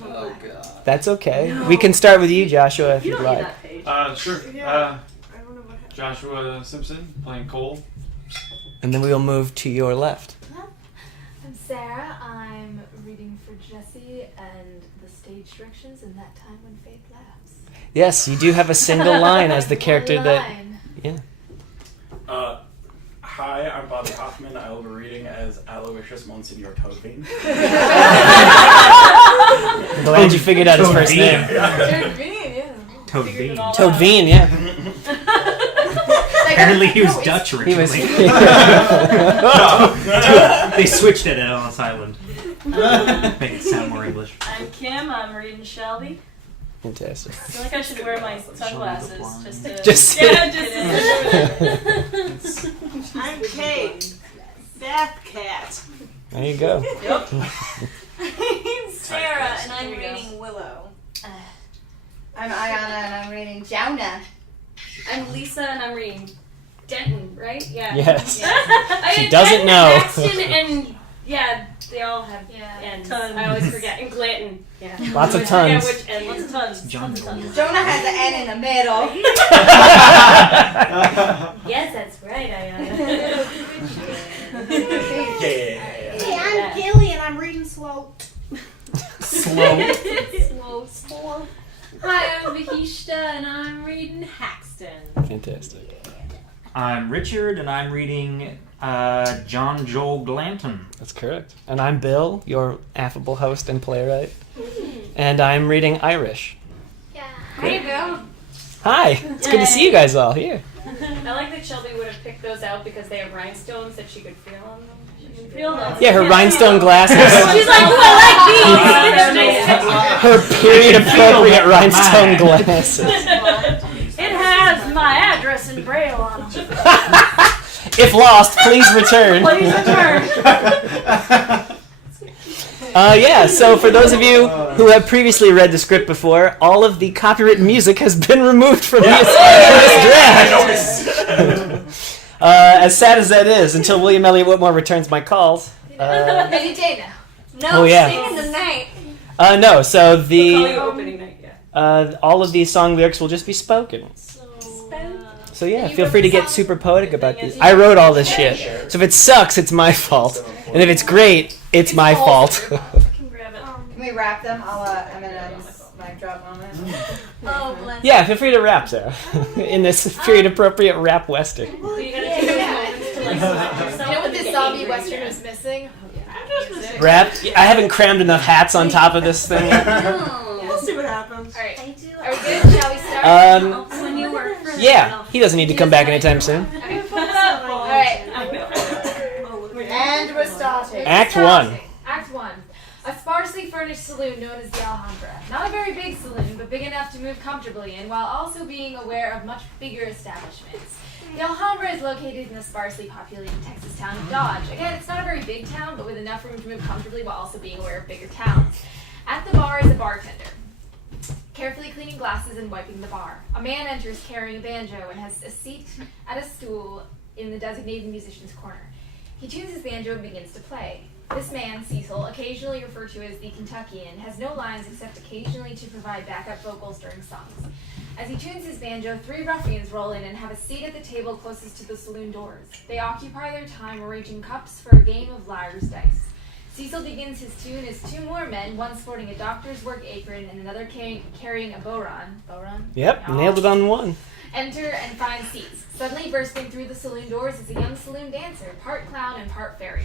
Oh god. That's okay. No. We can start with you, Joshua, if You you'd don't need like. that page. Sure. Yeah. I don't know what happened. Joshua Simpson playing Cole. And then we'll move to your left. I'm Sarah. I'm reading for Jesse and the stage directions in That Time When Faith Laughs. Yes, you do have a single line as the character One that... line. Yeah. Hi, I'm Bobby Hoffman. I will be reading as Aloysius Monsignor Toadbean. I'm glad you figured out his first name. Toadbean, yeah. Toadveen, yeah. Apparently he was Dutch He originally. was... They switched it at Ellis Island. Make it sound more English. I'm Kim. I'm reading Shelby. Fantastic. I feel like I should wear my sunglasses just to... Just- yeah, just I'm Kate. Bath cat. There you go. Yep. I'm Sarah, and I'm There we go. reading Willow. I'm Ayana and I'm reading Jonah. I'm Lisa and I'm reading Denton, right? Yeah. Yes. I She had doesn't Denton know. And Axton and yeah, they all have ends. Tons. I always forget. And Glanton. Yeah. Lots of I forget tons. which end. Lots of tons. John Tons of tons. Jonah has an N in the middle. Yes, that's right. Hey, Yeah. I'm Gilly, and I'm reading Slow. Slow. Slow. Hi, I'm Vahishta and I'm reading Haxton. Fantastic. I'm Richard, and I'm reading John Joel Glanton. That's correct. And I'm Bill, your affable host and playwright. And I'm reading Irish. Hey, Bill. Hi. It's good to see you guys all here. I like that Shelby would have picked those out because they have rhinestones that she could feel on them. She can feel them. Yeah, her rhinestone glasses. She's like, oh, I like these. Her period-appropriate rhinestone glasses. It has my address in Braille on them. If lost, please return. Please return. Yeah, so for those of you who have previously read the script before, all of the copyrighted music has been removed from this draft. As sad as that is, until William Elliott Whitmore returns my calls. Any day now. No Oh, yeah. singing tonight. No, so Call the you opening night, yeah. all of these song lyrics will just be spoken. So yeah, feel free to get super poetic about these. I wrote all this shit. So if it sucks, it's my fault. And if it's great, it's my fault. I can grab it. Can we wrap them? I'll Eminem's mic drop moment. Oh, bless. Yeah, feel free to rap, Sarah. In this period-appropriate rap western. So you gotta take those moments to like slap yourself. You know what and this get zombie angry western again. was missing? Rap? I haven't crammed enough hats on top of this thing. We'll see what happens. Alright. Are we good? Shall we start? When you work for Yeah, he doesn't need to come back anytime soon. Alright. And we're starting. Act 1. Act 1. A sparsely furnished saloon known as the Alhambra. Not a very big saloon, but big enough to move comfortably in while also being aware of much bigger establishments. The Alhambra is located in the sparsely populated Texas town of Dodge. Again, it's not a very big town, but with enough room to move comfortably while also being aware of bigger towns. At the bar is a bartender, carefully cleaning glasses and wiping the bar. A man enters carrying a banjo and has a seat at a stool in the designated musician's corner. He tunes his banjo and begins to play. This man, Cecil, occasionally referred to as the Kentuckian, has no lines except occasionally to provide backup vocals during songs. As he tunes his banjo, 3 ruffians roll in and have a seat at the table closest to the saloon doors. They occupy their time arranging cups for a game of liar's dice. Cecil begins his tune as 2 more men, one sporting a doctor's work apron and another carrying a boron. Boron? Yep, No. nailed it on one. Enter and find seats. Suddenly bursting through the saloon doors is a young saloon dancer, part clown and part fairy,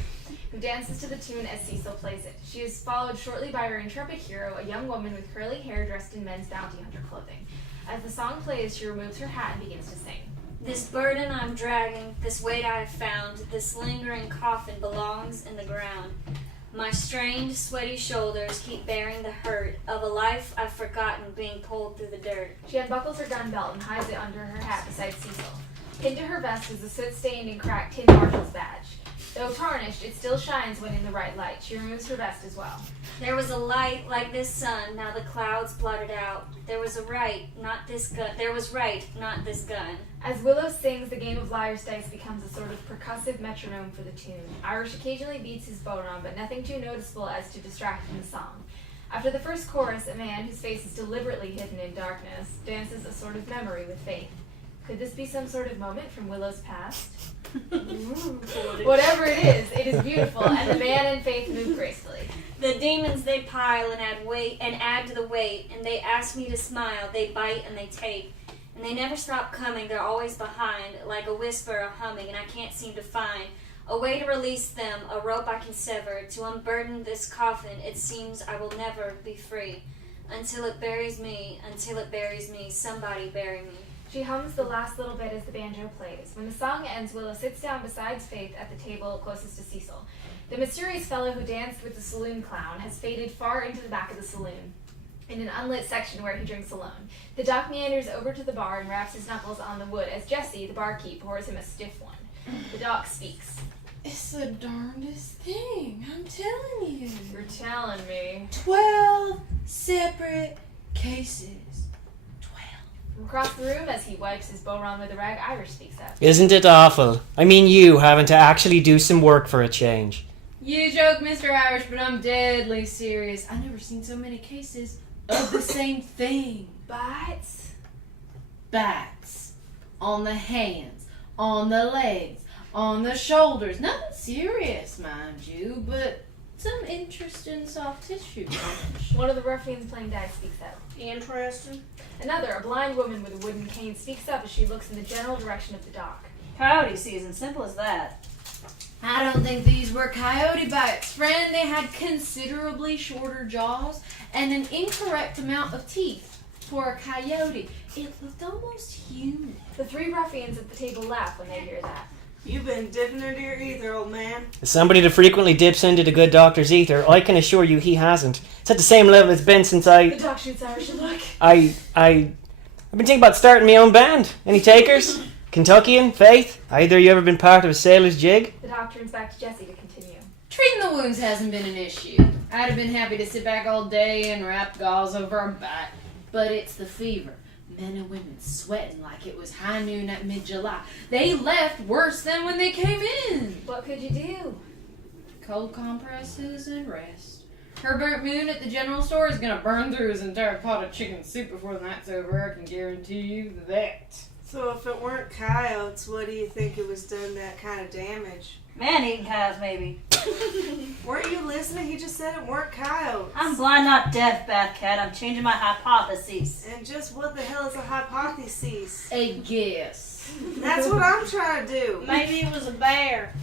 who dances to the tune as Cecil plays it. She is followed shortly by her intrepid hero, a young woman with curly hair dressed in men's bounty hunter clothing. As the song plays, she removes her hat and begins to sing. This burden I'm dragging, this weight I have found, this lingering coffin belongs in the ground. My strained, sweaty shoulders keep bearing the hurt of a life I've forgotten being pulled through the dirt. She unbuckles her gun belt and hides it under her hat beside Cecil. Pinned to her vest is a soot-stained and cracked tin marshal's badge. Though tarnished, it still shines when in the right light. She removes her vest as well. There was a light like this sun, now the clouds blotted out. There was right, not this gun. As Willow sings, the game of liar's dice becomes a sort of percussive metronome for the tune. Irish occasionally beats his bodhrán, but nothing too noticeable as to distract from the song. After the first chorus, a man whose face is deliberately hidden in darkness dances a sort of memory with Faith. Could this be some sort of moment from Willow's past? Whatever it is beautiful, and the man and Faith move gracefully. The demons they pile and add to the weight, and they ask me to smile, they bite and they take. And they never stop coming, they're always behind, like a whisper, a humming, and I can't seem to find a way to release them, a rope I can sever, to unburden this coffin. It seems I will never be free. Until it buries me, somebody bury me. She hums the last little bit as the banjo plays. When the song ends, Willow sits down beside Faith at the table closest to Cecil. The mysterious fellow who danced with the saloon clown has faded far into the back of the saloon, in an unlit section where he drinks alone. The doc meanders over to the bar and raps his knuckles on the wood as Jessie, the barkeep, pours him a stiff one. The doc speaks. It's the darndest thing, I'm telling you. You're telling me. 12 separate cases. From across the room, as he wipes his bow round with a rag, Irish speaks up. Isn't it awful? I mean you having to actually do some work for a change. You joke, Mr. Irish, but I'm deadly serious. I've never seen so many cases of the same thing. Bites? Bites. On the hands, on the legs, on the shoulders. Nothing serious, mind you, but some interesting soft tissue. One of the ruffians playing dice speaks up. Interesting. Another, a blind woman with a wooden cane, speaks up as she looks in the general direction of the dock. Coyote season, simple as that. I don't think these were coyote bites, friend. They had considerably shorter jaws and an incorrect amount of teeth for a coyote. It looked almost human. The three ruffians at the table laugh when they hear that. You've been dipping into your ether, old man. As somebody that frequently dips into the good doctor's ether, I can assure you he hasn't. It's at the same level it's been since The doc shoots Irish and look. I've been thinking about starting my own band. Any takers? Kentuckian? Faith? Either you ever been part of a sailor's jig? The doc turns back to Jessie to continue. Treating the wounds hasn't been an issue. I'd have been happy to sit back all day and wrap gauze over a bite. But it's the fever. Men and women sweating like it was high noon at mid-July. They left worse than when they came in. What could you do? Cold compresses and rest. Her burnt moon at the general store is gonna burn through his entire pot of chicken soup before the night's over. I can guarantee you that. So if it weren't coyotes, what do you think it was done that kind of damage? Man-eating cows, maybe. Weren't you listening? He just said it weren't coyotes. I'm blind, not deaf, Bathcat. I'm changing my hypotheses. And just what the hell is a hypothesis? A guess. That's what I'm trying to do. Maybe it was a bear.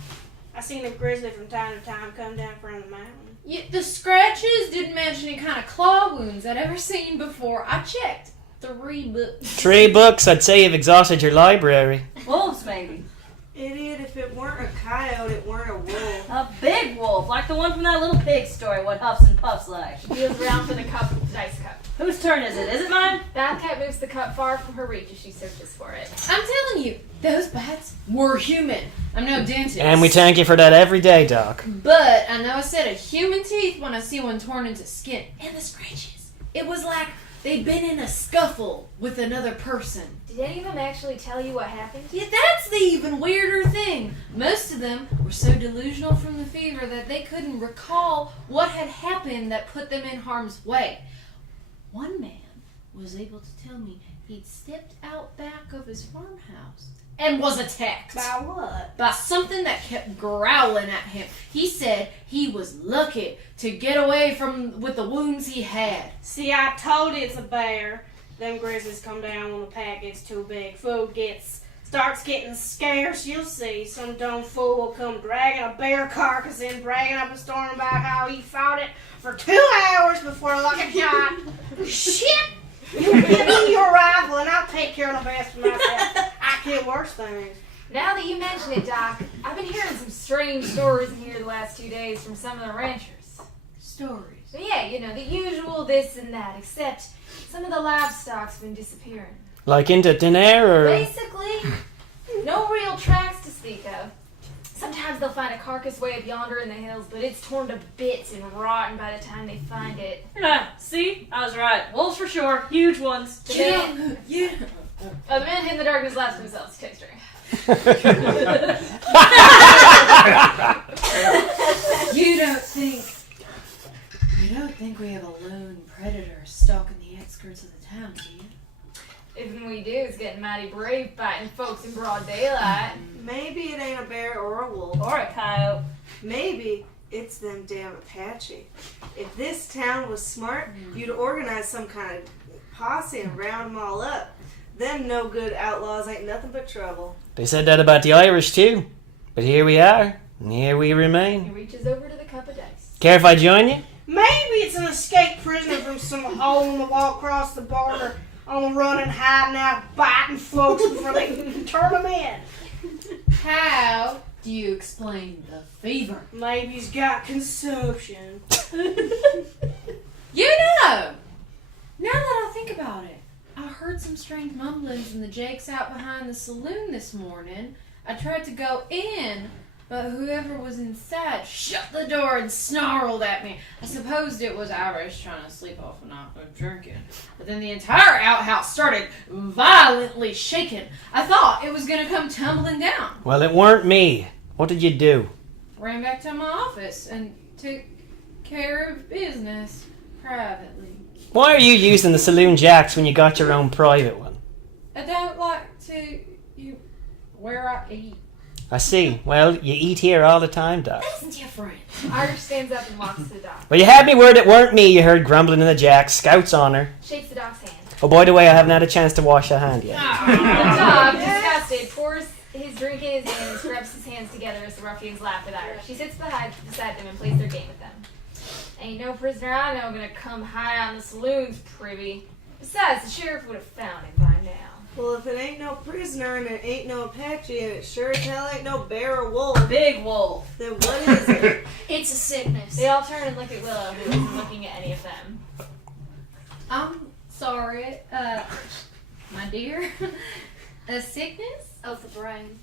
I seen a grizzly from time to time come down from the mountain. Yeah, the scratches didn't match any kind of claw wounds I'd ever seen before. I checked 3 books. 3 books? I'd say you've exhausted your library. Wolves, maybe. Idiot, if it weren't a coyote, it weren't a wolf. A big wolf, like the one from that little pig story, what Huffs and Puffs like. She feels around for the cup, the dice cup. Whose turn is it? Is it mine? Bathcat moves the cup far from her reach as she searches for it. I'm telling you, those bats were human. I'm no dentist. And we thank you for that every day, Doc. But I know a set of human teeth when I see one torn into skin. And the scratches. It was like they'd been in a scuffle with another person. Did any of them actually tell you what happened? Yeah, that's the even weirder thing. Most of them were so delusional from the fever that they couldn't recall what had happened that put them in harm's way. One man was able to tell me he'd stepped out back of his farmhouse and was attacked. By what? By something that kept growling at him. He said he was lucky to get away with the wounds he had. See, I told you it's a bear. Them grizzlies come down when the pack gets too big. Food starts getting scarce. You'll see. Some dumb fool will come dragging a bear carcass in, bragging up a storm about how he fought it for 2 hours before luck shot. Shit! You give me your rifle and I'll take care of the best for myself. I kill worse things. Now that you mention it, Doc, I've been hearing some strange stories in here the last 2 days from some of the ranchers. Stories? So yeah, you know, the usual this and that, except some of the livestock's been disappearing. Like into thin air, or? Basically, no real tracks to speak of. Sometimes they'll find a carcass way up yonder in the hills, but it's torn to bits and rotten by the time they find it. See? I was right. Wolves for sure. Huge ones. The man hid in the darkness laughs to himself. Texture. You don't think think we have a lone predator stalking the outskirts of the town, do you? Even we do, it's getting mighty brave fighting folks in broad daylight. Maybe it ain't a bear or a wolf. Or a coyote. Maybe it's them damn Apache. If this town was smart, you'd organize some kind of posse and round them all up. Them no good outlaws ain't nothing but trouble. They said that about the Irish too. But here we are, and here we remain. He reaches over to the cup of dice. Care if I join you? Maybe it's an escaped prisoner from some hole in the wall across the border on the run and hiding out, biting folks before they can turn them in. How do you explain the fever? Maybe he's got consumption. You know! Now that I think about it, I heard some strange mumblings in the jakes out behind the saloon this morning. I tried to go in, but whoever was inside shut the door and snarled at me. I supposed it was Irish trying to sleep off a night of drinking. But then the entire outhouse started violently shaking. I thought it was going to come tumbling down. Well, it weren't me. What did you do? Ran back to my office and took care of business privately. Why are you using the saloon jacks when you got your own private one? I don't like to where I eat. I see. Well, you eat here all the time, Doc. That's different. Irish stands up and walks to the dock. Well, you had me word it weren't me you heard grumbling in the jacks. Scout's honor. Shakes the dock's hand. Oh, by the way, I haven't had a chance to wash a hand yet. The dog, disgusted, pours his drink in his hand and scrubs his hands together as the ruffians laugh with Irish. She sits beside them and plays their game with them. Ain't no prisoner I know gonna come high on the saloon's privy. Besides, the sheriff would have found him by now. Well, if it ain't no prisoner and it ain't no Apache and it sure as hell ain't no bear or wolf, Big wolf. then what is it? It's a sickness. They all turn and look at Willow, who isn't looking at any of them. I'm sorry, my dear. A sickness? Of the brain.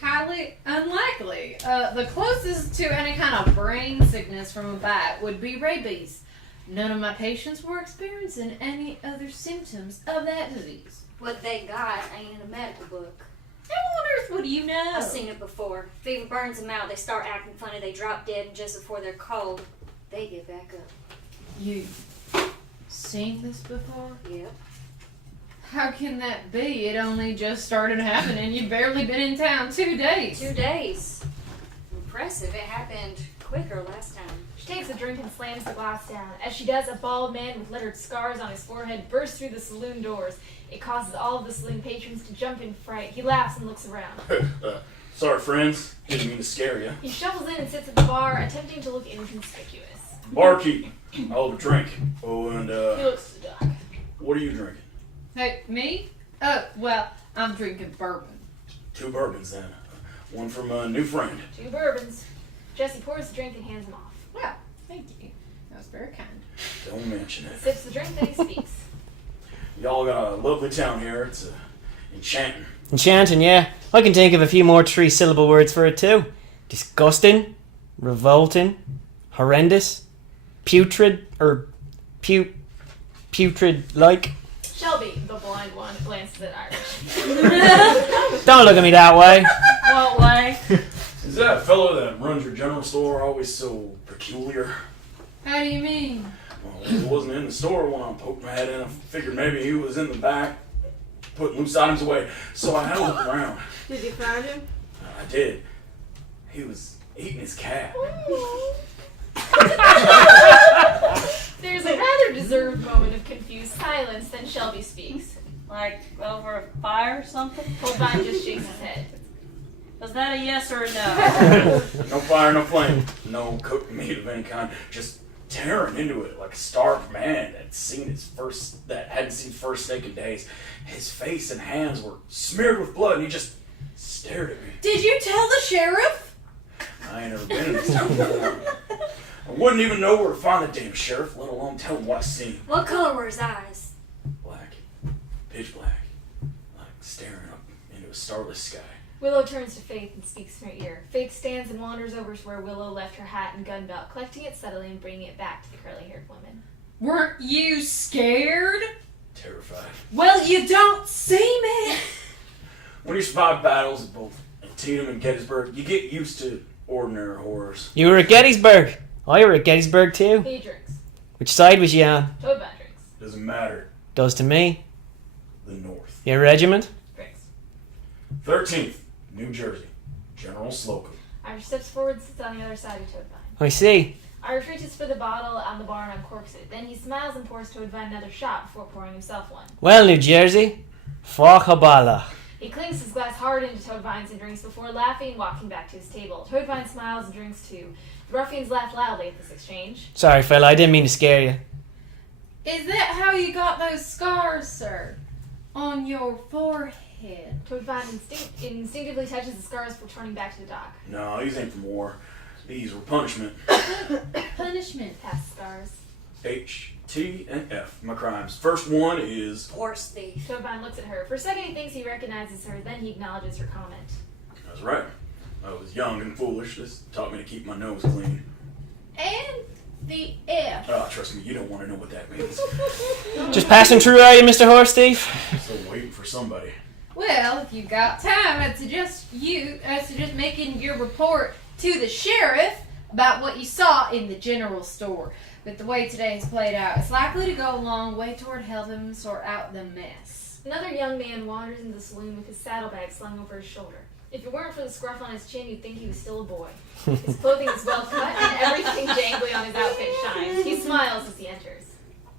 Highly unlikely. The closest to any kind of brain sickness from a bite would be rabies. None of my patients were experiencing any other symptoms of that disease. What they got ain't in a medical book. How on earth would you know? I've seen it before. Fever burns them out. They start acting funny. They drop dead, and just before they're cold, they get back up. You seen this before? Yep. How can that be? It only just started happening. You've barely been in town 2 days. 2 days. Impressive. It happened quicker last time. She takes a drink and slams the glass down. As she does, a bald man with littered scars on his forehead bursts through the saloon doors. It causes all of the saloon patrons to jump in fright. He laughs and looks around. Sorry, friends. Didn't mean to scare you. He shuffles in and sits at the bar, attempting to look inconspicuous. Barkeep, I'll have a drink. Oh, and, He looks to the dock. what are you drinking? Hey, me? Oh, well, I'm drinking bourbon. 2 bourbons, then. One from a new friend. 2 bourbons. Jesse pours the drink and hands him off. Well, thank you. That was very kind. Don't mention it. Sips the drink, then he speaks. Y'all got a lovely town here. It's enchanting. Enchanting, yeah. I can think of a few more 3-syllable words for it too. Disgusting, revolting, horrendous, putrid, or putrid-like. Shelby, the blind one, glances at Irish. Don't look at me that way. What way? Is that fellow that runs your general store always so peculiar? How do you mean? Well, he wasn't in the store when I poked my head in. I figured maybe he was in the back, putting loose items away. So I had a look around. Did you find him? I did. He was eating his cat. There's a rather deserved moment of confused silence, then Shelby speaks. Like over a fire or something? Holdvine just shakes his head. Was that a yes or a no? No fire, no flame, no cooked meat of any kind. Just tearing into it like a starved man that hadn't seen first steak in days. His face and hands were smeared with blood, and he just stared at me. Did you tell the sheriff? I ain't never been in this town before. I wouldn't even know where to find the damn sheriff, let alone tell him what I seen. What color were his eyes? Black, pitch black, like staring up into a starless sky. Willow turns to Faith and speaks in her ear. Faith stands and wanders over to where Willow left her hat and gun belt, collecting it subtly and bringing it back to the curly-haired woman. Weren't you scared? Terrified. Well, you don't seem it. When you survive battles at both Antietam and Gettysburg, you get used to ordinary horrors. You were at Gettysburg. I were at Gettysburg too. He drinks. Which side was you on? Toadvine drinks. Doesn't matter. Does to me. The North. Your regiment? Drinks. 13th, New Jersey. General Slocum. Irish steps forward, sits on the other side of Toadvine. I see. Irish reaches for the bottle on the bar and uncorks it. Then he smiles and pours Toadvine another shot before pouring himself one. Well, New Jersey, Fakabala. He clings his glass hard into Toadvine's and drinks before laughing and walking back to his table. Toadvine smiles and drinks too. The ruffians laugh loudly at this exchange. Sorry, fella, I didn't mean to scare you. Is that how you got those scars, sir? On your forehead? Toadvine instinctively touches the scars before turning back to the dock. No, these ain't from war. These were punishment. Punishment. Past scars. H, T, and F, my crimes. First one is... Horse thief. Toadvine looks at her. For a second he thinks he recognizes her, then he acknowledges her comment. That's right. I was young and foolish. This taught me to keep my nose clean. And the F. Oh, trust me, you don't want to know what that means. Just passing through, are you, Mr. Horse Thief? Still waiting for somebody. Well, if you've got time, I'd suggest making your report to the sheriff about what you saw in the general store. But the way today's played out, it's likely to go a long way toward helping him sort out the mess. Another young man wanders into the saloon with his saddlebag slung over his shoulder. If it weren't for the scruff on his chin, you'd think he was still a boy. His clothing is well cut, and everything jangly on his outfit shines. He smiles as he enters.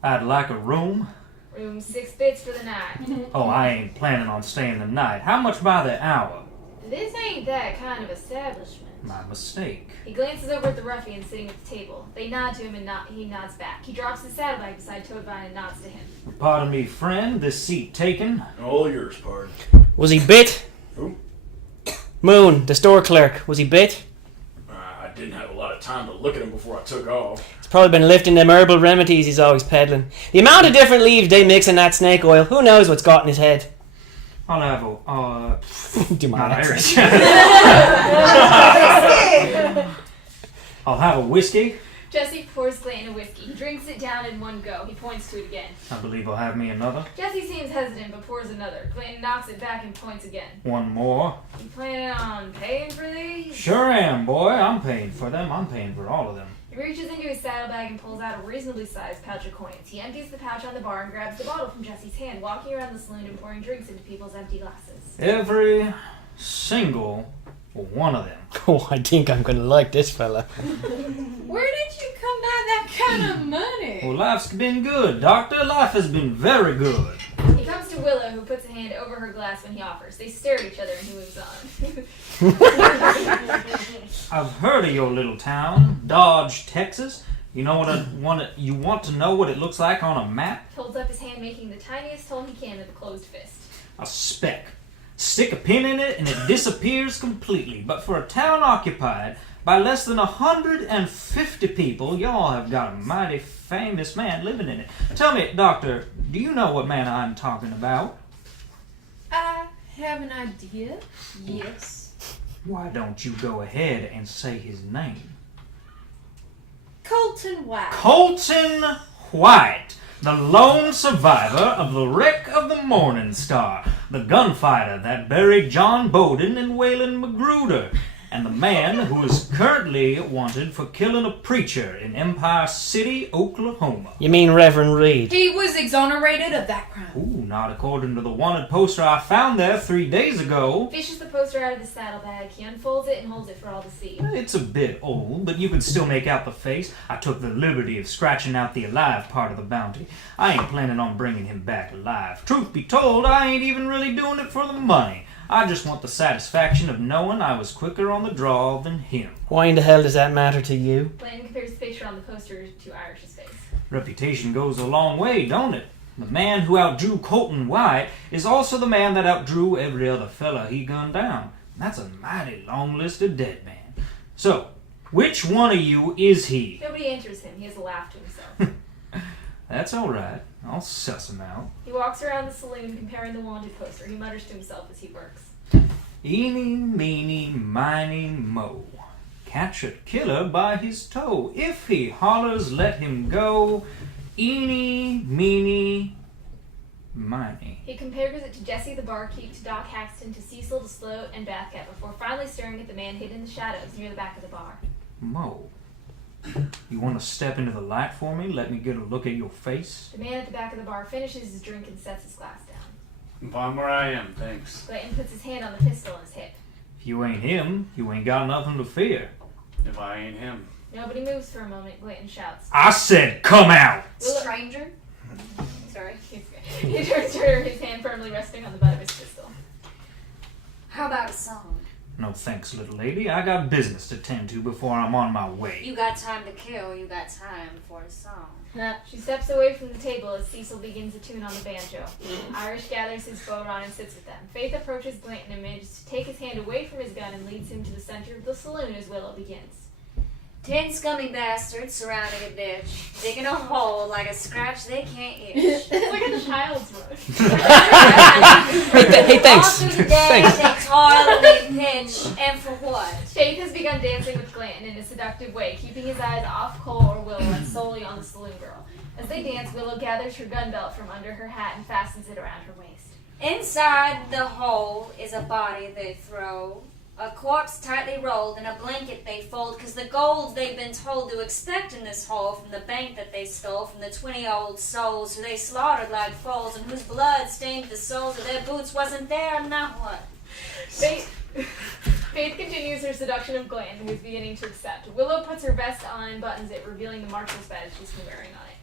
I'd like a room. Room 6 bits for the night. Oh, I ain't planning on staying the night. How much by the hour? This ain't that kind of establishment. My mistake. He glances over at the ruffian sitting at the table. They nod to him and he nods back. He drops his saddlebag beside Toadvine and nods to him. Pardon me, friend. This seat taken? All yours, pard. Was he bit? Who? Moon, the store clerk. Was he bit? I didn't have a lot of time to look at him before I took off. He's probably been lifting them herbal remedies he's always peddling. The amount of different leaves they mix in that snake oil, who knows what's got in his head? I'll have a, Do my not accent. Irish. I'll have a whiskey. Jesse pours Clayton a whiskey. He drinks it down in one go. He points to it again. I believe I'll have me another. Jesse seems hesitant but pours another. Clayton knocks it back and points again. One more. You planning on paying for these? Sure am, boy. I'm paying for them. I'm paying for all of them. He reaches into his saddlebag and pulls out a reasonably sized pouch of coins. He empties the pouch on the bar and grabs the bottle from Jesse's hand, walking around the saloon and pouring drinks into people's empty glasses. Every single one of them. Oh, I think I'm going to like this fella. Where did you come by that kind of money? Well, life's been good, Doctor. Life has been very good. He comes to Willow, who puts a hand over her glass when he offers. They stare at each other and he moves on. I've heard of your little town, Dodge, Texas. You know you want to know what it looks like on a map? Holds up his hand, making the tiniest hole he can with a closed fist. A speck. Stick a pin in it and it disappears completely. But for a town occupied by less than 150 people, y'all have got a mighty famous man living in it. Tell me, Doctor, do you know what man I'm talking about? I have an idea. Yes. Why don't you go ahead and say his name? Colton White. Colton White, the lone survivor of the wreck of the Morning Star, the gunfighter that buried John Bowden and Waylon Magruder, and the man who is currently wanted for killing a preacher in Empire City, Oklahoma. You mean Reverend Reed? He was exonerated of that crime. Ooh, not according to the wanted poster I found there 3 days ago. Fishes the poster out of his saddlebag. He unfolds it and holds it for all to see. It's a bit old, but you can still make out the face. I took the liberty of scratching out the alive part of the bounty. I ain't planning on bringing him back alive. Truth be told, I ain't even really doing it for the money. I just want the satisfaction of knowing I was quicker on the draw than him. Why in the hell does that matter to you? Clayton compares the picture on the poster to Irish's face. Reputation goes a long way, don't it? The man who outdrew Colton White is also the man that outdrew every other fella he gunned down. That's a mighty long list of dead men. So, which one of you is he? Nobody answers him. He has a laugh to himself. That's all right. I'll suss him out. He walks around the saloon comparing the wanted poster. He mutters to himself as he works. Eeny, meeny, miny, mo. Catch a killer by his toe. If he hollers, let him go. Eeny, meeny, miny. He compares it to Jesse the barkeep, to Doc Haxton, to Cecil, to Sloat, and Bathcat before finally staring at the man hidden in the shadows near the back of the bar. Mo. You want to step into the light for me? Let me get a look at your face? The man at the back of the bar finishes his drink and sets his glass down. I'm fine where I am, thanks. Clayton puts his hand on the pistol in his hip. If you ain't him, you ain't got nothing to fear. If I ain't him. Nobody moves for a moment. Clayton shouts. I said, come out! Stranger? Sorry. He turns to her, his hand firmly resting on the butt of his pistol. How about a song? No thanks, little lady. I got business to tend to before I'm on my way. You got time to kill, you got time for a song. She steps away from the table as Cecil begins a tune on the banjo. Irish gathers his bow on and sits with them. Faith approaches Blanton and manages to take his hand away from his gun and leads him to the center of the saloon as Willow begins. 10 scummy bastards surrounding a ditch, digging a hole like a scratch they can't itch. It's like a child's rush. Hey, thanks. All through the day they toil and they pitch, and for what? Faith has begun dancing with Glanton in a seductive way, keeping his eyes off Cole or Willow and solely on the saloon girl. As they dance, Willow gathers her gun belt from under her hat and fastens it around her waist. Inside the hole is a body they throw, a corpse tightly rolled in a blanket they fold, 'cause the gold they've been told to expect in this hole from the bank that they stole from the 20 old souls who they slaughtered like foals and whose blood stained the soles of their boots wasn't there, now what? Faith continues her seduction of Glanton, who is beginning to accept. Willow puts her vest on and buttons it, revealing the marshal's badge she's been wearing on it.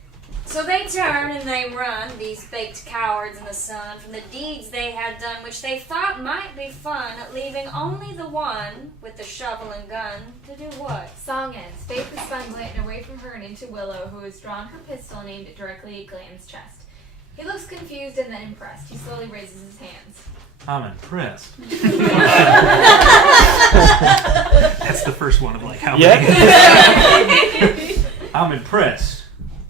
So they turn and they run, these baked cowards in the sun, from the deeds they had done, which they thought might be fun, leaving only the one with the shovel and gun to do what? Song ends. Faith has spun Glanton away from her and into Willow, who has drawn her pistol and aimed it directly at Glanton's chest. He looks confused and then impressed. He slowly raises his hands. I'm impressed. That's the first one of like how many? I'm impressed.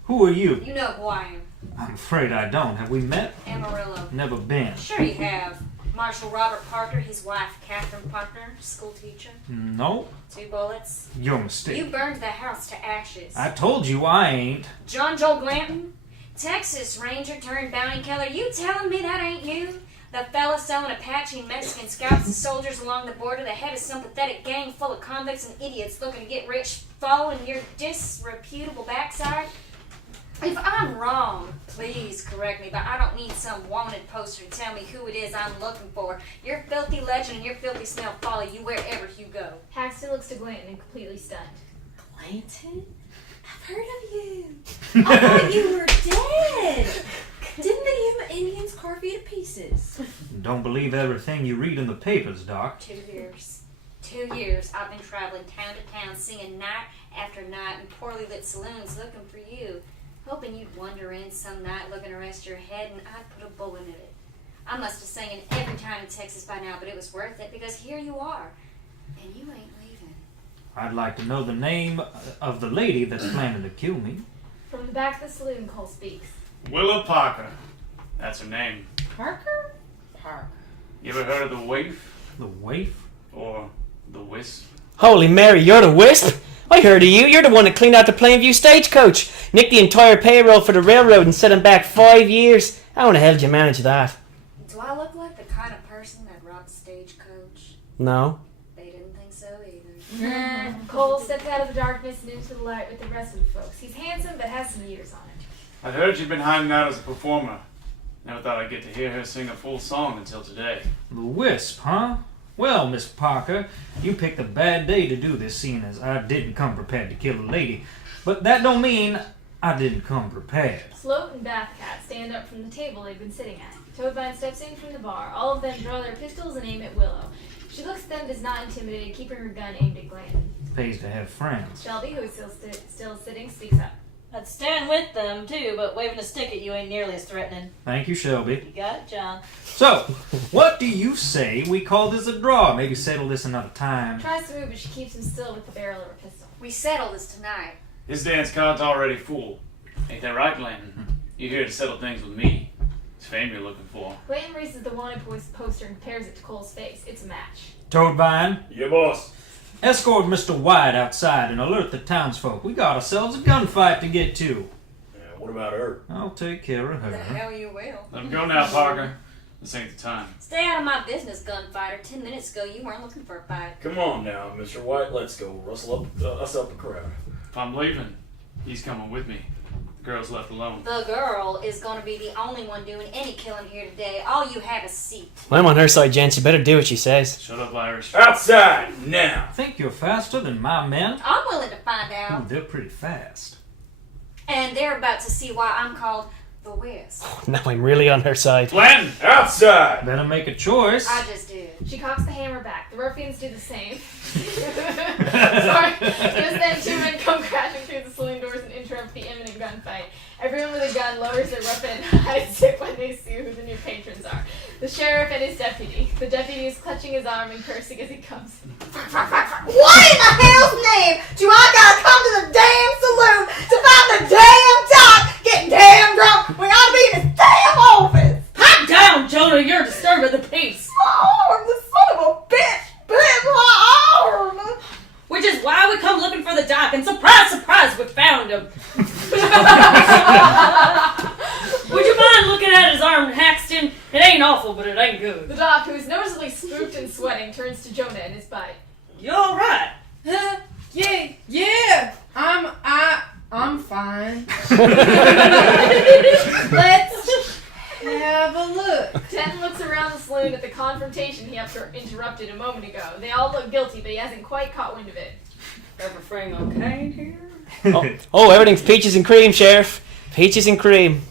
Who are you? You know who I am. I'm afraid I don't. Have we met? Amarillo. Never been. Sure you have. Marshal Robert Parker, his wife Catherine Parker, school teacher. No. 2 bullets. Your mistake. You burned the house to ashes. I told you I ain't. John Joel Glanton, Texas Ranger turned bounty killer. You telling me that ain't you? The fella selling Apache and Mexican scouts and soldiers along the border, the head of some pathetic gang full of convicts and idiots looking to get rich, following your disreputable backside? If I'm wrong, please correct me, but I don't need some wanted poster to tell me who it is I'm looking for. Your filthy legend and your filthy smell follow you wherever you go. Paxton looks to Glanton and completely stunned. Glanton? I've heard of you. I thought you were dead. Didn't the Yuma Indians carve you to pieces? Don't believe everything you read in the papers, Doc. 2 years. 2 years I've been traveling town to town, singing night after night in poorly lit saloons looking for you. Hoping you'd wander in some night looking to rest your head and I'd put a bullet in it. I must have sang it every time in Texas by now, but it was worth it because here you are. And you ain't leaving. I'd like to know the name of the lady that's planning to kill me. From the back of the saloon, Cole speaks. Willow Parker. That's her name. Parker? Parker. You ever heard of the waif? The waif? Or the wisp? Holy Mary, you're the wisp? I heard of you. You're the one that cleaned out the Plainview stagecoach. Nicked the entire payroll for the railroad and set him back 5 years. How in the hell did you manage that? Do I look like the kind of person that robbed stagecoach? No. They didn't think so either. Cole steps out of the darkness and into the light with the rest of the folks. He's handsome but has some years on it. I heard you'd been hiding out as a performer. Never thought I'd get to hear her sing a full song until today. The wisp, huh? Well, Miss Parker, you picked a bad day to do this, seeing as I didn't come prepared to kill a lady. But that don't mean I didn't come prepared. Sloat and Bathcat stand up from the table they've been sitting at. Toadvine steps in from the bar. All of them draw their pistols and aim at Willow. She looks at them and is not intimidated, keeping her gun aimed at Glanton. Pays to have friends. Shelby, who is still sitting, speaks up. I'd stand with them, too, but waving a stick at you ain't nearly as threatening. Thank you, Shelby. You got it, John. So, what do you say we call this a draw? Maybe settle this another time. Tries to move, but she keeps him still with the barrel of her pistol. We settle this tonight. His dance card's already full. Ain't that right, Glanton? You're here to settle things with me. It's fame you're looking for. Glanton raises the wanted poster and compares it to Cole's face. It's a match. Toadvine. Yeah, boss. Escort Mr. White outside and alert the townsfolk. We got ourselves a gunfight to get to. Yeah, what about her? I'll take care of The her. hell you will. Let him go now, Parker. This ain't the time. Stay out of my business, gunfighter. 10 minutes ago, you weren't looking for a fight. Come on now, Mr. White. Let's go. Rustle up us up a crowd. If I'm leaving, he's coming with me. The girl's left alone. The girl is going to be the only one doing any killing here today. All you have is seat. Well, I'm on her side, gents. You better do what she says. Shut up, Irish. Outside, now! I think you're faster than my men. I'm willing to find out. Ooh, they're pretty fast. And they're about to see why I'm called the West. Now I'm really on her side. Glenn, outside! Better make a choice. I just did. She cocks the hammer back. The ruffians do the same. Sorry. Just then, two men come crashing through the saloon doors and interrupt the imminent gunfight. Everyone with a gun lowers their weapon and hides it when they see who the new patrons are. The sheriff and his deputy. The deputy is clutching his arm and cursing as he comes. What in the hell's name do I gotta come to the damn saloon to find the damn doc getting damn drunk? We ought to be in his damn office. Pipe down, Jonah. You're disturbing the peace. My arm, the son of a bitch, bit my arm. Which is why we come looking for the doc, and surprise, surprise, we found him. Would you mind looking at his arm, Haxton? It ain't awful, but it ain't good. The doc, who is noticeably spooked and sweating, turns to Jonah and his bite. You all right? Yeah. I'm fine. Let's have a look. Denton looks around the saloon at the confrontation he interrupted a moment ago. They all look guilty, but he hasn't quite caught wind of it. Everything okay here? Oh, everything's peaches and cream, Sheriff. Peaches and cream.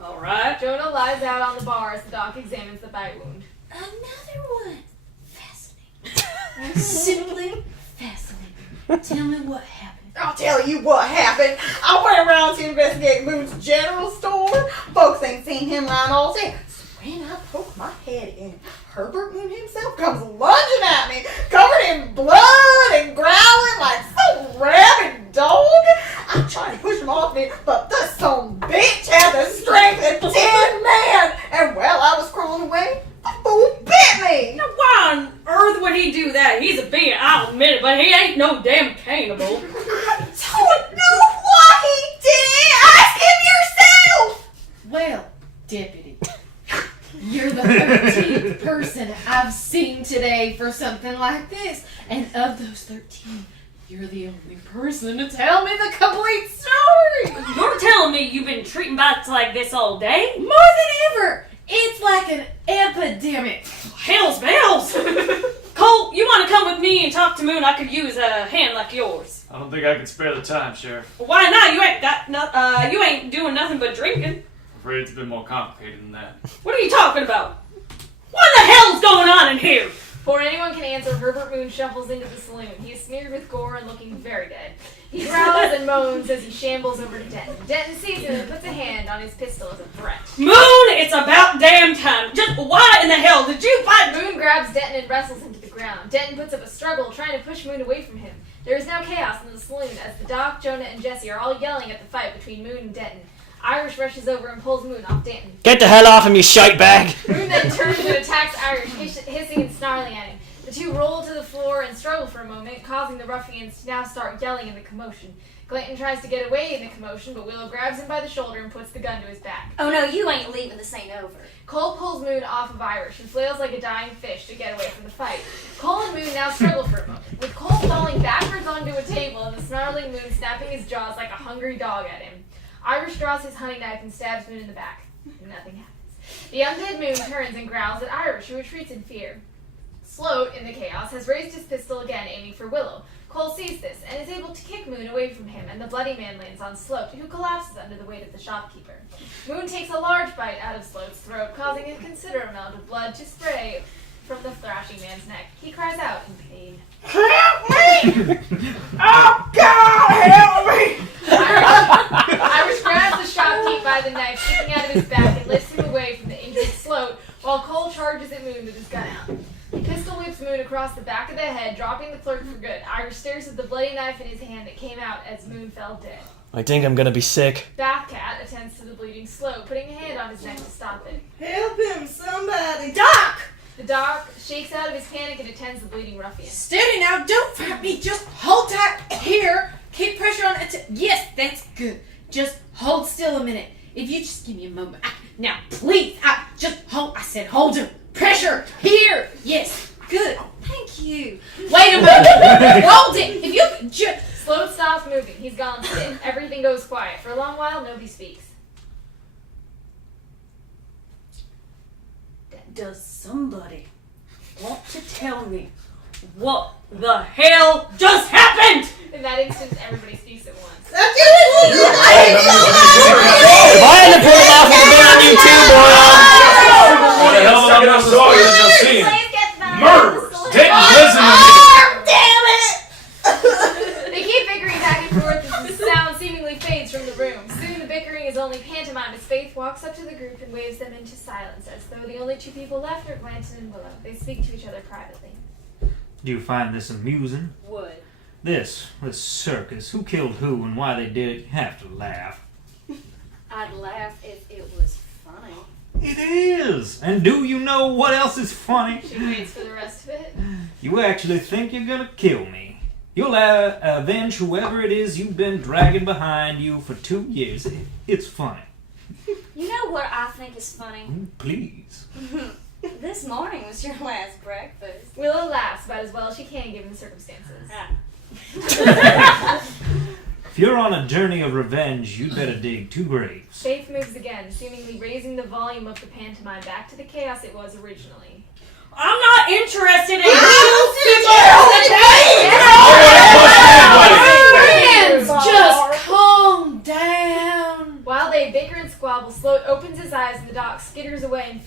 All right. Jonah lies out on the bar as the doc examines the bite wound. Another one. Fascinating. Simply fascinating. Tell me what happened. I'll tell you what happened. I went around to investigate Moon's general store. Folks ain't seen him around all day. So when I poke my head in, Herbert Moon himself comes lunging at me, covered in blood and growling like some rabid dog. I tried to push him off me, but this son bitch had the strength of 10 men. And while I was crawling away, the fool bit me. Now, why on earth would he do that? He's a being, I'll admit it, but he ain't no damn cannibal. I don't know what he did. Ask him yourself. Well, Deputy, you're the 13th person I've seen today for something like this. And of those 13, you're the only person to tell me the complete story. You're telling me you've been treating bites like this all day? More than ever. It's like an epidemic. Hell's bells! Cole, you want to come with me and talk to Moon? I could use a hand like yours. I don't think I can spare the time, Sheriff. Why not? You ain't got you ain't doing nothing but drinking. I'm afraid it's a bit more complicated than that. What are you talking about? What the hell's going on in here? Before anyone can answer, Herbert Moon shuffles into the saloon. He is smeared with gore and looking very dead. He growls and moans as he shambles over to Denton. Denton sees him and puts a hand on his pistol as a threat. Moon, it's about damn time. Just why in the hell did you fight? Moon grabs Denton and wrestles him to the ground. Denton puts up a struggle, trying to push Moon away from him. There is now chaos in the saloon as the doc, Jonah, and Jesse are all yelling at the fight between Moon and Denton. Irish rushes over and pulls Moon off Denton. Get the hell off him, you shite bag! Moon then turns and attacks Irish, hissing and snarling at him. The two roll to the floor and struggle for a moment, causing the ruffians to now start yelling in the commotion. Clayton tries to get away in the commotion, but Willow grabs him by the shoulder and puts the gun to his back. Oh no, you ain't leaving this ain't over. Cole pulls Moon off of Irish and flails like a dying fish to get away from the fight. Cole and Moon now struggle for a moment, with Cole falling backwards onto a table and the snarling Moon snapping his jaws like a hungry dog at him. Irish draws his hunting knife and stabs Moon in the back. Nothing happens. The undead Moon turns and growls at Irish, who retreats in fear. Sloat, in the chaos, has raised his pistol again, aiming for Willow. Cole sees this and is able to kick Moon away from him, and the bloody man lands on Sloat, who collapses under the weight of the shopkeeper. Moon takes a large bite out of Sloat's throat, causing a considerable amount of blood to spray from the thrashing man's neck. He cries out in pain. Help me! Oh, God, help me! Irish grabs the shopkeep by the knife sticking out of his back and lifts him away from the injured Sloat, while Cole charges at Moon with his gun out. The pistol whips Moon across the back of the head, dropping the clerk for good. Irish stares at the bloody knife in his hand that came out as Moon fell dead. I think I'm gonna be sick. Bathcat attends to the bleeding Sloat, putting a hand on his neck to stop it. Help him, somebody. Doc! The doc shakes out of his panic and attends the bleeding ruffian. Steady now, don't fight me. Just hold tight here. Keep pressure on it. Yes, that's good. Just hold still a minute. If you just give me a moment. Now, please. Just hold. I said hold him. Pressure here. Yes, good. Thank you. Wait a moment. Hold it. If you just... Sloat stops moving. He's gone stiff. Everything goes quiet. For a long while, nobody speaks. Does somebody want to tell me what the hell just happened? In that instance, everybody speaks at once. If I had to pull it off, it would be on you too, boy. What the hell am I gonna saw you just seeing? Murderers! Taking prison Damn it! They keep bickering back and forth as the sound seemingly fades from the room. Soon the bickering is only pantomime as Faith walks up to the group and waves them into silence, as though the only two people left are Glanton and Willow. They speak to each other privately. Do you find this amusing? What? This circus. Who killed who and why they did it? You have to laugh. I'd laugh if it was funny. It is! And do you know what else is funny? She waits for the rest of it. You actually think you're gonna kill me. You'll avenge whoever it is you've been dragging behind you for 2 years. It's funny. You know what I think is funny? Please. This morning was your last breakfast. Willow laughs about as well as she can given the circumstances. If you're on a journey of revenge, you'd better dig 2 graves. Faith moves again, seemingly raising the volume of the pantomime back to the chaos it was originally. I'm not interested in Friends, just calm down. While they bicker and squabble, Sloat opens his eyes and the doc skitters away and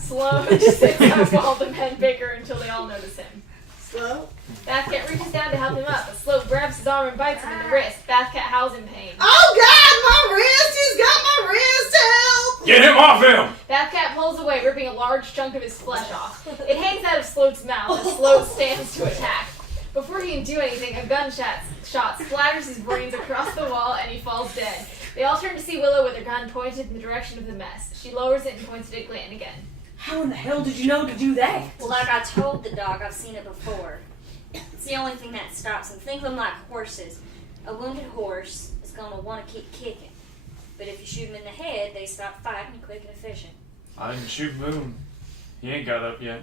Sloat sits up while the men bicker until they all notice him. Slow. Bathcat reaches down to help him up, but Sloat grabs his arm and bites him in the wrist. Bathcat howls in pain. Oh God, my wrist! He's got my wrist! Help! Get him off him! Bathcat pulls away, ripping a large chunk of his flesh off. It hangs out of Sloat's mouth as Sloat stands to attack. Before he can do anything, a gunshot splatters his brains across the wall and he falls dead. They all turn to see Willow with her gun pointed in the direction of the mess. She lowers it and points it at Glanton again. How in the hell did you know to do that? Well, like I told the dog, I've seen it before. It's the only thing that stops them. Think of them like horses. A wounded horse is going to want to keep kicking. But if you shoot them in the head, they stop fighting quick and efficient. I didn't shoot Moon. He ain't got up yet.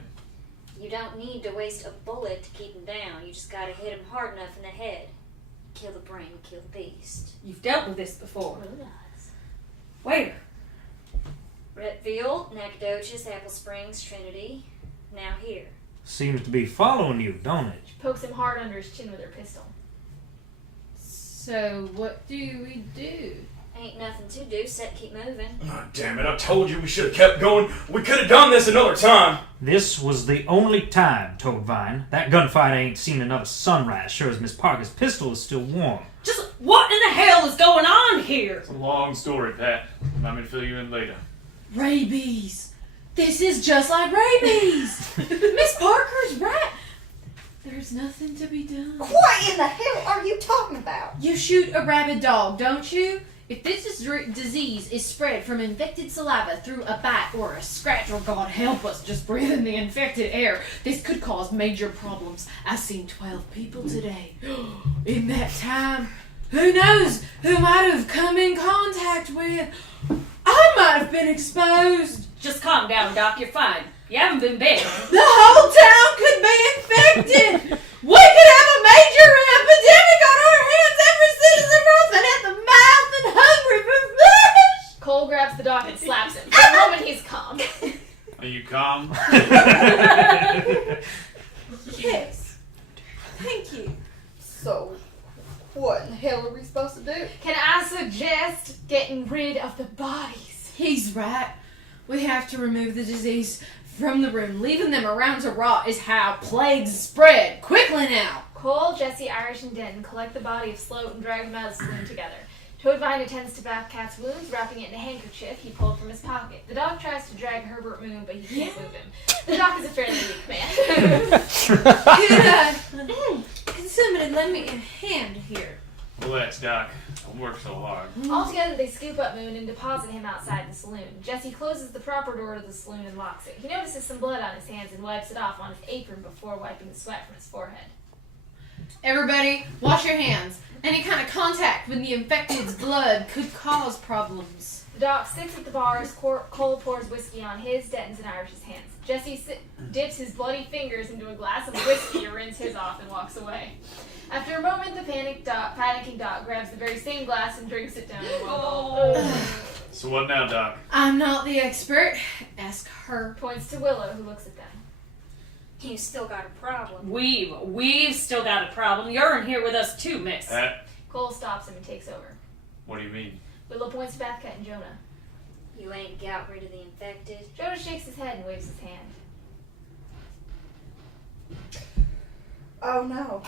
You don't need to waste a bullet to keep him down. You just got to hit him hard enough in the head. Kill the brain, kill the beast. You've dealt with this before. Who does? Where? Retfield, Nacogdoches, Apple Springs, Trinity. Now here. Seems to be following you, don't it? She pokes him hard under his chin with her pistol. So what do we do? Ain't nothing to do except keep moving. Oh, damn it, I told you we should have kept going. We could have done this another time. This was the only time, Toadvine. That gunfight ain't seen another sunrise, sure as Miss Parker's pistol is still warm. Just what in the hell is going on here? It's a long story, Pat. Allow me to fill you in later. Rabies. This is just like rabies. Miss Parker's right. There's nothing to be done. What in the hell are you talking about? You shoot a rabid dog, don't you? If this disease is spread from infected saliva through a bite or a scratch, or God help us, just breathing the infected air, this could cause major problems. I've seen 12 people today. In that time, who knows who might have come in contact with? I might have been exposed. Just calm down, Doc. You're fine. You haven't been big. The whole town could be infected. We could have a major epidemic on our hands. Every citizen frozen at the mouth and hungry for flesh. Cole grabs the dog and slaps him. For a moment, he's calm. Are you calm? Yes. Thank you. So, what in the hell are we supposed to do? Can I suggest getting rid of the bodies? He's right. We have to remove the disease from the room. Leaving them around to rot is how plagues spread. Quickly now. Cole, Jesse, Irish, and Denton collect the body of Sloat and drag him out of the saloon together. Toadvine attends to Bathcat's wounds, wrapping it in a handkerchief he pulled from his pocket. The dog tries to drag Herbert Moon, but he can't move him. The dog is a fairly weak man. Could somebody lend me a hand here? Relax, Doc. Don't work so hard. Altogether, they scoop up Moon and deposit him outside the saloon. Jesse closes the proper door to the saloon and locks it. He notices some blood on his hands and wipes it off on his apron before wiping the sweat from his forehead. Everybody, wash your hands. Any kind of contact with the infected's blood could cause problems. The doc sits at the bar as Cole pours whiskey on his, Denton's, and Irish's hands. Jesse dips his bloody fingers into a glass of whiskey to rinse his off and walks away. After a moment, the panicking Doc grabs the very same glass and drinks it down in one gulp. So what now, Doc? I'm not the expert. Ask her. Points to Willow, who looks at them. You still got a problem. We've still got a problem. You're in here with us too, miss. Cole stops him and takes over. What do you mean? Willow points to Bathcat and Jonah. You ain't got rid of the infected. Jonah shakes his head and waves his hand. Oh no.